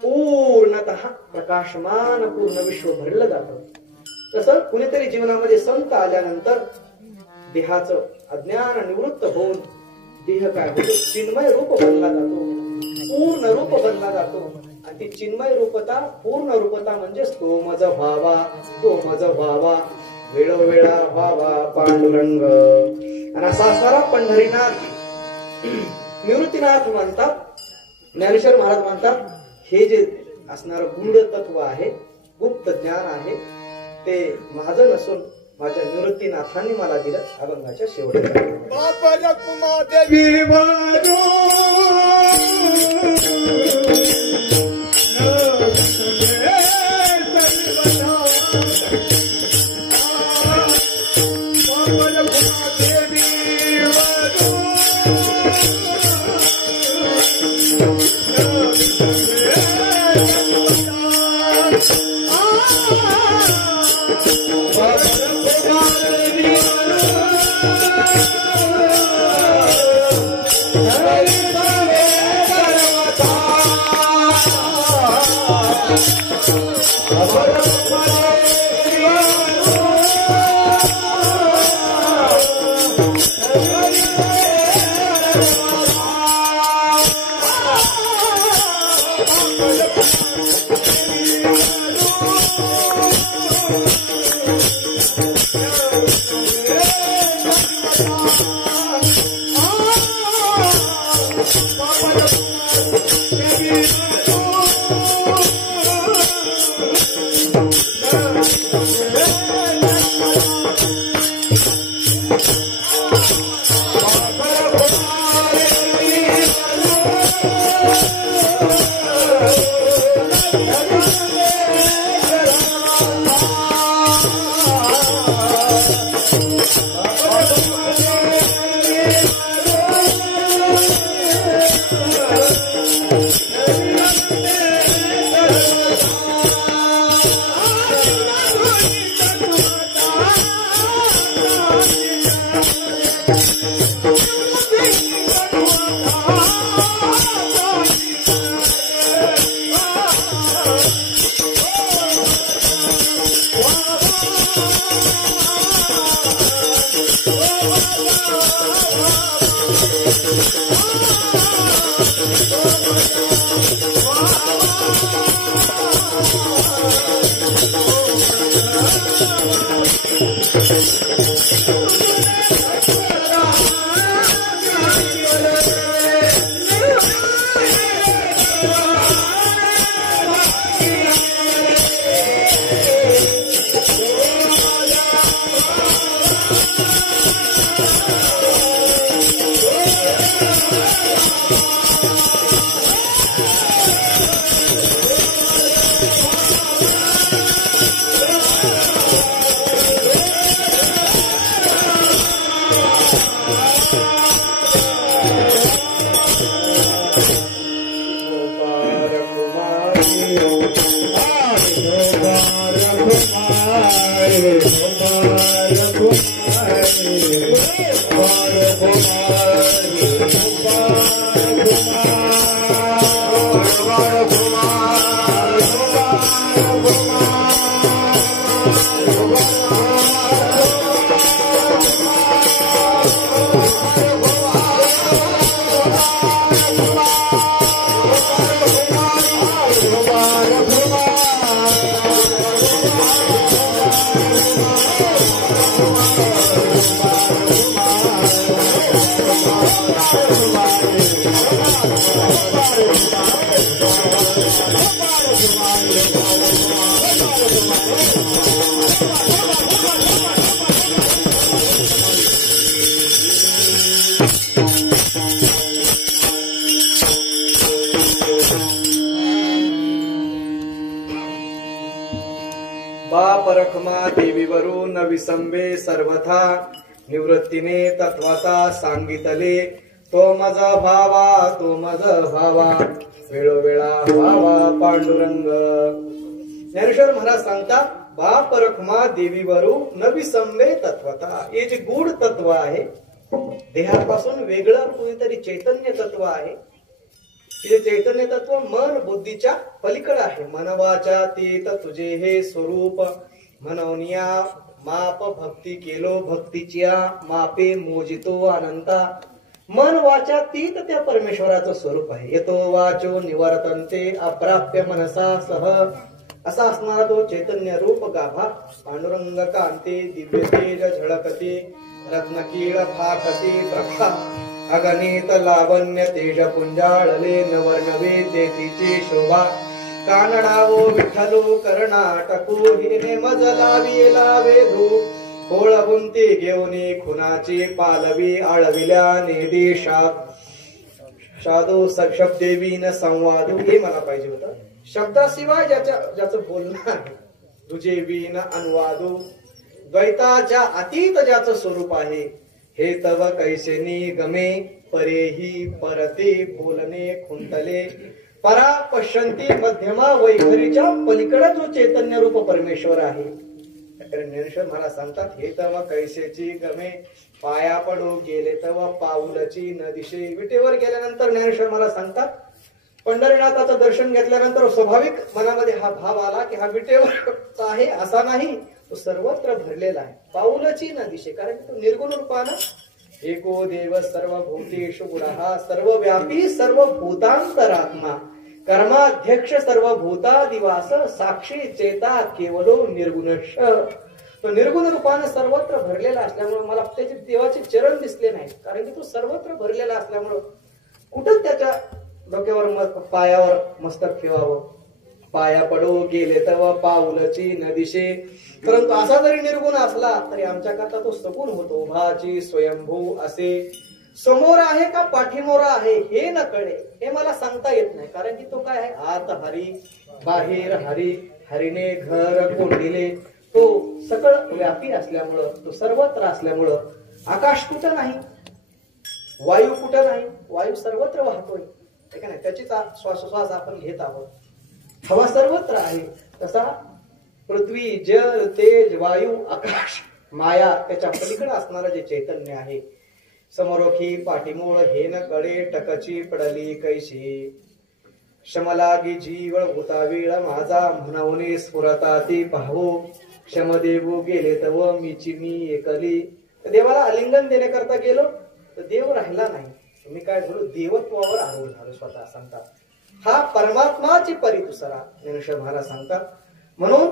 पूर्णतः प्रकाशमान पूर्ण विश्व भरलं जातं. तसं कुणीतरी जीवनामध्ये संत आल्यानंतर देहाचं अज्ञान निवृत्त होऊन देह काय होतो, चिन्मय रूप बनला जातो, पूर्ण रूप बनला जातो. आणि ती चिन्मय रूपता, पूर्ण रूपता म्हणजे तो मज व्हावा, तो मज व्हावा, वेळोवेळा व्हावा पांडुरंग. आणि असा असणारा पंढरीनाथ निवृत्तीनाथ म्हणतात. ज्ञानेश्वर महाराज म्हणतात हे जे असणारं गूढ तत्व आहे, गुप्त ज्ञान आहे, ते माझं नसून माझ्या निवृत्तीनाथांनी मला दिलं. अभंगाच्या शेवटी बाप रखमा देवीवरू न विसंबे सर्वथा निवृत्तीने तत्वाचा सांगितले तो मज भावा तो मज भावा वेळोवेळा भावा पांडुरंग. ज्ञानेश्वर महाराज सांगतात बाप रखमा देवीवरू न विसंबे तत्वता. हे जे गूढ तत्व आहे देहापासून वेगळं कोणीतरी चैतन्य तत्व आहे. हे चैतन्य तत्व मन बुद्धीच्या पलीकडे आहे. मनवाच्या तीत तुझे हे स्वरूप मनवनिया माप भक्ती केलो भक्तीच्या मापे मोजितो अनंता. मन वाचा तीत त्या परमेश्वराचं स्वरूप आहे. येतो वाचो निवर्तन्ते अप्राप्य मनसा सह. असा असणारा तो चैतन्य रूप गाभा पांडुरंग कांती दिव्य तेज झळकते रत्नकीळ फाकते प्रभा अगणित लावण्य तेज पुंजाळले नवर्णवे तेथीची शोभा. कानडावो विठ्ठलो कर्णाटको हिने मज लावी लावे धू ओळवुंती घेऊनी खुनाची पालवी आळविल्या नेदेशात साधू शब्देवीन संवादू. हे मला पाहिजे होतं. शब्दाशिवाय ज्याचं बोलणं आहे तुझे वीन अनुवादू. द्वैताच्या अतीत ज्याचं स्वरूप आहे हे तव कैसेनी गमे परेही परते बोलणे खुंटले. परा पश्यंती मध्यमा वैखरीच्या पलीकडे जो चैतन्य रूप परमेश्वर आहे. ज्ञानेश्वर महाराज सांगतात हे तव कैसेची गमे पाया पडू गेले तव पाऊलची न दिशे. विटेवर गेल्यानंतर ज्ञानेश्वर महाराज सांगतात पंढरीनाथाचं दर्शन घेतल्यानंतर स्वाभाविक मनामध्ये हा भाव आला की हा विटेवर आहे असा नाही, तो सर्वत्र भरलेला आहे. पाऊलची न दिशे कारण तो निर्गुण रूपानं एको देव सर्व भूतेषु गुणः सर्वव्यापी सर्व भूतांतरात्मा कर्माध्यक्ष सर्व भूतादिवास साक्षी चेता केवलो निर्गुणश. तो निर्गुण रूपानं सर्वत्र भरलेला असल्यामुळे मला त्याचे देवाचे चरण दिसले नाहीत कारण की तो सर्वत्र भरलेला असल्यामुळं कुठं त्याच्या डोक्यावर पायावर मस्तक ठेवावं. पाया पडो गेले तव पाऊलची न दिशे. परंतु असा जरी निर्गुण असला तरी आमच्याकरता तो सगुण होतो. उभाची स्वयंभू असे समोर आहे का पाठीमोर आहे हे न कळे हे मला सांगता येत नाही कारण की तो काय आहे आत हरी बाहेर हरी हरीने घर कोंडिले. तो सकळ व्यापी असल्यामुळं तो सर्वत्र असल्यामुळं आकाश कुठं नाही वायू कुठं नाही वायू सर्वत्र वाहतोय ठीक आहे ना. त्याचीच श्वासोश्वास आपण घेत आहोत. हवा सर्वत्र आहे. तसा पृथ्वी जल तेज वायू आकाश माया त्याच्या पलीकडे असणारं जे चैतन्य आहे. समोरोखी पाठीमूळ हे न कळे टकची पडली कैशी. शमलागी जीव भूतावीळ माझा म्हणवणे स्फुरता ती पाहू. क्षमदेवू गेले तव मीची मी एकली. देवाला आलिंगन देण्याकरता गेलो तर देव राहिला नाही. मी काय झालो देवत्वावर आरूढ झालो स्वतः सांगतात. हा परमात्माची परितुसरा ज्ञानेश्वर महाराज सांगतात. म्हणून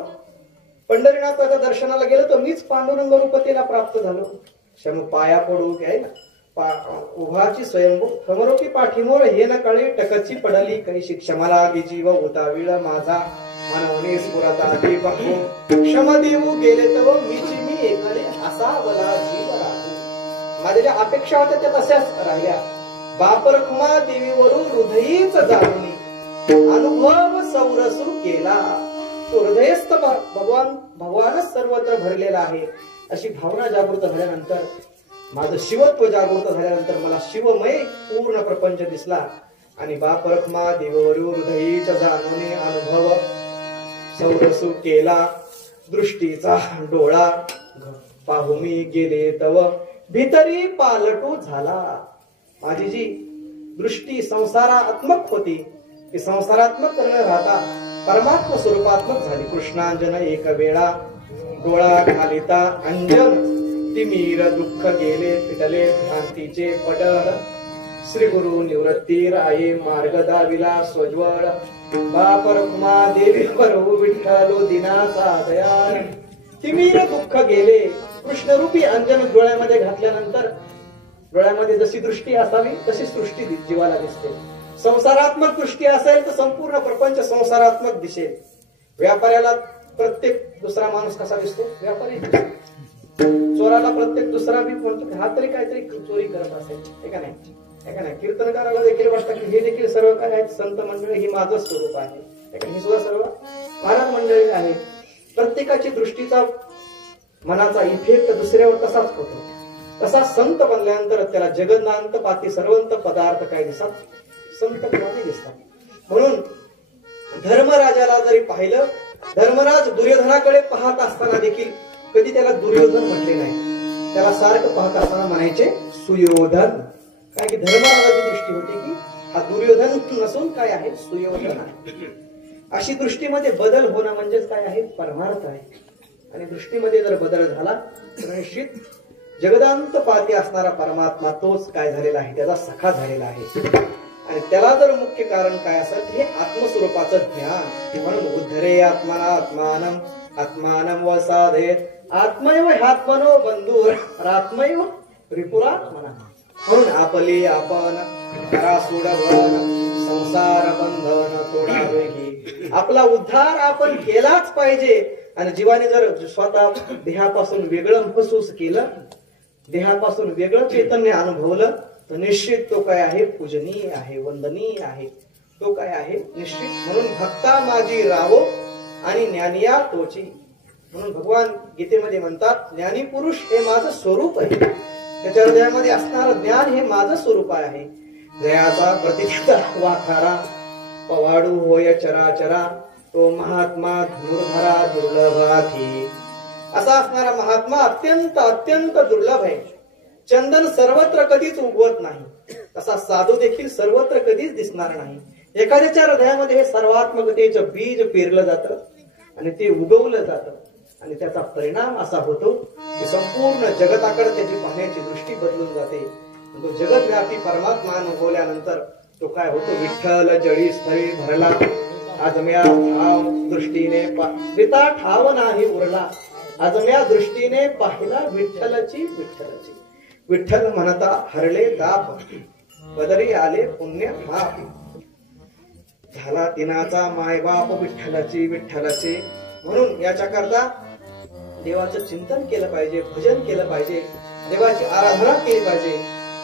पंढरीनाथाच्या दर्शनाला गेलो तर मीच पांडुरंग रूपतेला प्राप्त झालो. क्षम पाया पडू घ्याय ना उभाची स्वयंभू समोरोखी पाठीमोर हे न कळे टकची पडली कैशी. क्षमाला जीव उतावीळ माझा मनवणे स्फुरता ती पाहू. क्षमदेवू गेले तव मीची मी एकले असा वला जीव राहू. माझ्या ज्या अपेक्षा होत्या त्या तशाच राहिल्या. बाप रखमा देवीवरून हृदयीच जाणून अनुभव सौरसू केला. तो हृदयस्थ भगवानच सर्वत्र भरलेला आहे अशी भावना जागृत झाल्यानंतर माझं शिवत्व जागृत झाल्यानंतर मला शिवमय पूर्ण प्रपंच दिसला. आणि बाप रखमा देवीवरून हृदयीच जाणून अनुभव सौरसू केला. दृष्टीचा डोळा पाहू मी गेले तव भीतरी पालटू झाला. माझी जी दृष्टी संसारात्मक होती ती संसारात्मक न राहता परमात्म स्वरूपात्मक झाली. कृष्णांजन एक वेळा डोळा घालिता अंजन तिमीर दुःख गेले फिटले भ्रांतीचे पडळ. श्री गुरु निवृत्ती राये मार्ग दाविला स्वज्वळ. बाप रखमा देवी वरू विठ्ठलो दिनाचा दयाळ. तिमीर दुःख गेले कृष्णरूपी अंजन डोळ्यामध्ये घातल्यानंतर डोळ्यामध्ये जशी दृष्टी असावी तशी सृष्टी जीवाला दिसते. संसारात्मक दृष्टी असेल तर संपूर्ण प्रपंच संसारात्मक दिसेल. व्यापाऱ्याला प्रत्येक दुसरा माणूस कसा दिसतो व्यापारी दिसतो. चोराला प्रत्येक दुसरा बी म्हणतो हा तरी काहीतरी चोरी करत असेल हे का नाही. कीर्तनकाराला देखील वाटतं की हे देखील सर्व काय आहेत संत मंडळी ही माझं स्वरूप आहे. ही सुद्धा सर्व महाराज मंडळी आहे. प्रत्येकाची दृष्टीचा मनाचा इफेक्ट दुसऱ्यावर तसाच होतो. तसा संत बनल्यानंतर त्याला जगन्नांत पाती सर्वंत पदार्थ काय दिसतात, संतपणाने दिसतात. म्हणून धर्मराजाला जरी पाहिलं, धर्मराज दुर्योधनाकडे पाहत असताना देखील कधी त्याला दुर्योधन म्हटले नाही. त्याला सारखं पाहत असताना म्हणायचे सुयोधन. काय की धर्मराजाची दृष्टी होती की हा दुर्योधन नसून काय आहे, सुयोधन आहे. अशी दृष्टीमध्ये बदल होणं म्हणजेच काय आहे, परमार्थ आहे. आणि दृष्टीमध्ये जर बदल झाला तर निश्चित जगदांत पाती असणारा परमात्मा तोच काय झालेला आहे, त्याचा सखा झालेला आहे. आणि त्याला जर मुख्य कारण काय असेल हे आत्मस्वरूपाचं ज्ञान. म्हणून उद्धरे आत्माना आत्मानम आत्मानम वसादेत आत्मैव ह्यात्मनो बंधुर आत्मैव रिपुरात्मना. म्हणून आपली आपण करा सोडवन संसार बंधन तोडावे. आपला उद्धार आपण केलाच पाहिजे. आणि जीवाने जर स्वतः देहापासून वेगळं महसूस केलं, देहापासून वेगळं चैतन्य अनुभवलं तर निश्चित तो काय आहे, पूजनीय आहे, वंदनीय आहे. तो काय आहे निश्चित. म्हणून भक्ता माझी रावो आणि ज्ञानिया तोची. म्हणून भगवान गीतेमध्ये म्हणतात ज्ञानी पुरुष हे माझं स्वरूप आहे. त्याच्या हृदयामध्ये असणारं ज्ञान हे माझं स्वरूप आहे. जयाचा प्रतिष्ठा वाखारा पवाडू होय चराचरा तो महात्मा धनुर्धरा दुर्लभाथी. असा असणारा महात्मा अत्यंत अत्यंत दुर्लभ आहे. चंदन सर्वत्र कधीच उगवत नाही, तसा साधू देखील सर्वत्र कधीच दिसणार नाही. एखाद्याच्या हृदयामध्ये हे सर्वात्मकतेचं बीज पेरलं जातं आणि ते उगवलं जातं. आणि त्याचा परिणाम असा होतो की संपूर्ण जगताकडे त्याची पाहण्याची दृष्टी बदलून जाते. तो जगतव्यापी परमात्मा अनुभवल्यानंतर तो काय होतो, विठ्ठल जळी स्थळी भरला आजम्या ठाव दृष्टीने पिता ठाव नाही उरला. आजम्या दृष्टीने पाहिला विठ्ठलची विठ्ठलची. विठ्ठल म्हणता हरले दाप बदरी आले पुण्य माप. झाला तिनाचा मायबाप विठ्ठलाची विठ्ठलाची. म्हणून याच्या करता देवाचं चिंतन केलं पाहिजे, भजन केलं पाहिजे, देवाची आराधना केली पाहिजे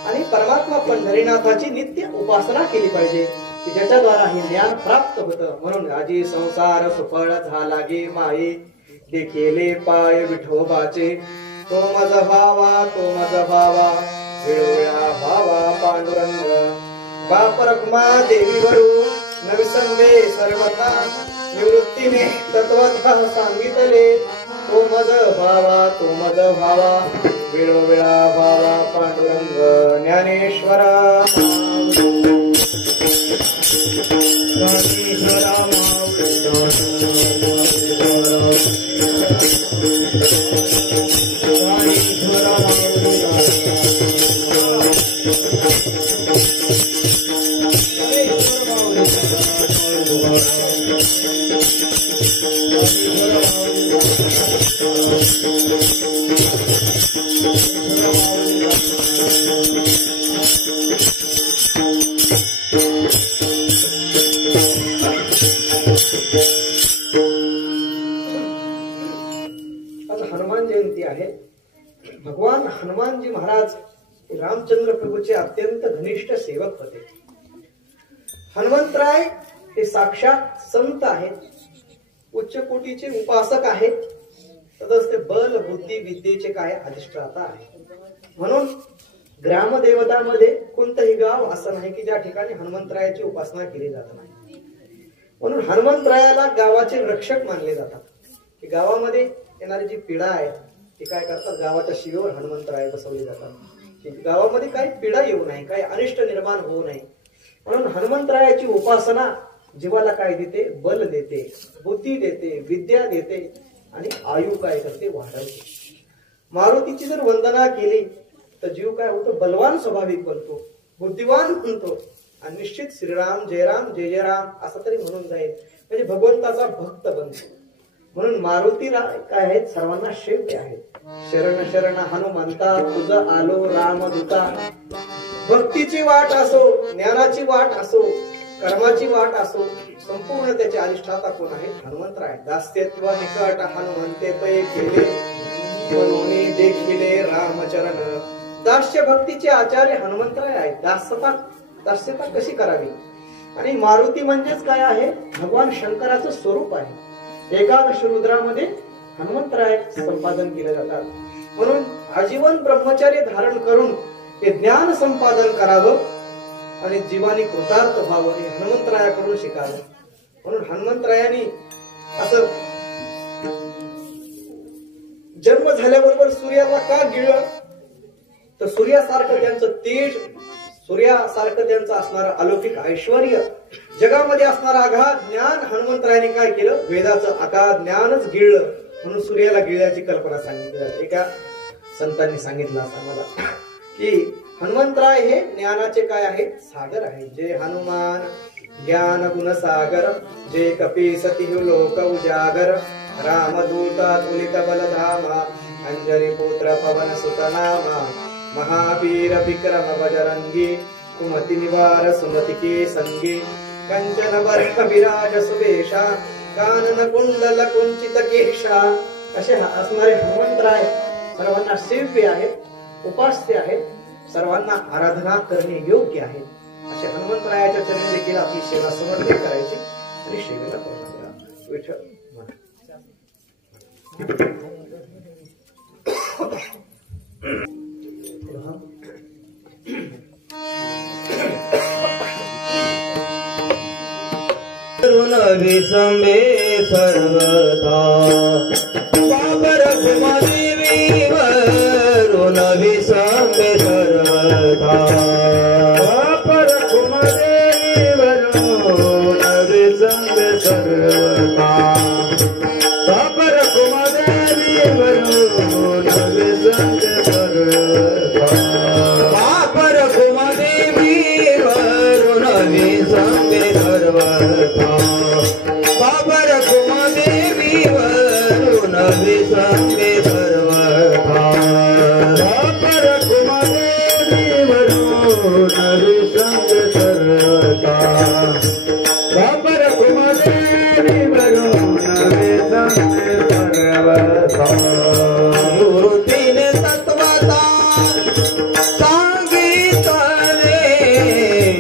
आणि परमात्मा पंढरीनाथाची नित्य उपासना केली पाहिजे की ज्याच्याद्वारा हे ज्ञान प्राप्त होतं. म्हणून आजी संसार सुफळ झाला गे माये केले पाय विठोबाचे. तो मज भावा तो मज भावा विळोळा भावा पांडुरंग. बाप रखमा देवीवरू नविसंदे सर्वथा निवृत्तीने तत्वथा सांगितले. तो मज भावा तो मज भावा विळोळा भावा पांडुरंग. ज्ञानेश्वरा हनुमान जयंती आहे. भगवान हनुमानजी महाराज रामचंद्र प्रभूचे अत्यंत घनिष्ठ सेवक होते. हनुमंतराय हे साक्षात संत आहेत, उच्च कोटीचे उपासक आहेत, तसंच ते बल बुद्धी विद्येचे काय अधिष्ठाता आहे. म्हणून ग्रामदेवतामध्ये कोणतंही गाव असं नाही की ज्या ठिकाणी हनुमंतरायाची उपासना केली जात नाही. म्हणून हनुमंतरायाला गावाचे रक्षक मानले जातात. की गावामध्ये येणारी जी पिढा आहे ती काय करतात, गावाच्या शिवेवर हनुमंतराय बसवले जातात. गावामध्ये काही पिढा येऊ नये, काही अनिष्ट निर्माण होऊ नये म्हणून हनुमंतरायाची उपासना जीवाला काय देते, बल देते, बुद्धी देते, विद्या देते आणि आयु काय करते, वाढवते. मारुतीची जर वंदना केली तर जीव काय होतो, बलवान स्वाभाविक बनतो, बुद्धिवान बनतो आणि निश्चित श्रीराम जयराम जय जय राम असं तरी म्हणून जाईल, म्हणजे भगवंताचा भक्त बनतो. म्हणून मारुतीला काय आहेत, सर्वांना शेवटे आहेत. शरण शरण हनुमंता तुझं आलो रामदूता. भक्तीची वाट असो, ज्ञानाची वाट असो, कर्माची वाट असो, संपूर्ण त्याचे अधिष्ठाता कोण आहेत, हनुमंतराय. दास्यत्व निकट हनुमंते पै केले म्हणून देखिले रामचरण. दास्य भक्तीचे आचार्य हनुमंतराय आहेत. दास्यता कशी करावी. आणि मारुती म्हणजेच काय आहे, भगवान शंकराचं स्वरूप आहे. एकादश रुद्रामध्ये हनुमंतराय संपादन केले जातात. म्हणून आजीवन ब्रह्मचर्य धारण करून हे ज्ञान संपादन करावं आणि जीवानी कृतार्थ व्हावं हे हनुमंतरायाकडून शिकावं. म्हणून हनुमंतरायांनी असं जन्म झाल्याबरोबर सूर्याला का गिळलं तर सूर्यासारखं त्यांचं तेज, सूर्यासारखं त्यांचं असणारं अलौकिक ऐश्वर्य, जगामध्ये असणारं अगाध ज्ञान हनुमंतरायांनी काय केलं, वेदाचं अगाध ज्ञानच गिळलं. म्हणून सूर्याला गिळल्याची कल्पना सांगितली जाते. एका संतांनी सांगितलं असं आम्हाला की हनुमंतराय हे ज्ञानाचे काय आहेत, सागर आहे. जे हनुमान ज्ञान गुण सागर, जे कपी सती लोक उजागर, रामदूता तुलित बलधामा, अंजनी पुत्र पवन सुत नामा, महावीर विक्रम बजरंगी, कुमति निवार सुमति के संगी, कंचन बर्ह विराज सुवेशा, कानन कुंडल कुंचित केशा. असे असणारे हनुमंतराय सर्वांना सेव्य आहेत, उपास्य आहेत, सर्वांना आराधना करणे योग्य आहे. असे हनुमंतरायाच्या चरणी देखील आपली सेवा समर्पित करायची आणि सेवेला पूर्ण करा. विठ्ठल विसंबे सर्वथा बाबर कुमारी वरुण विसंबे सर्वथा, बाबर कुमारी वरुण विसंबे सर्वथा, बाबर कुमारी वरुण विसंबे सर्वथा, बाबर कुमारी वरुण विसंबे सर्वथा, बाबर कुमादेवी वरुण विसंबे सर्वथा, बाबर कुमादेवी वरुण विसंबे सर्वथा, बाबर कुमादेवी वरुण विसंबे सर्वथा. गुरुतीने तत्वता सांगितले,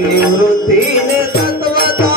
निवृत्तीने तत्वता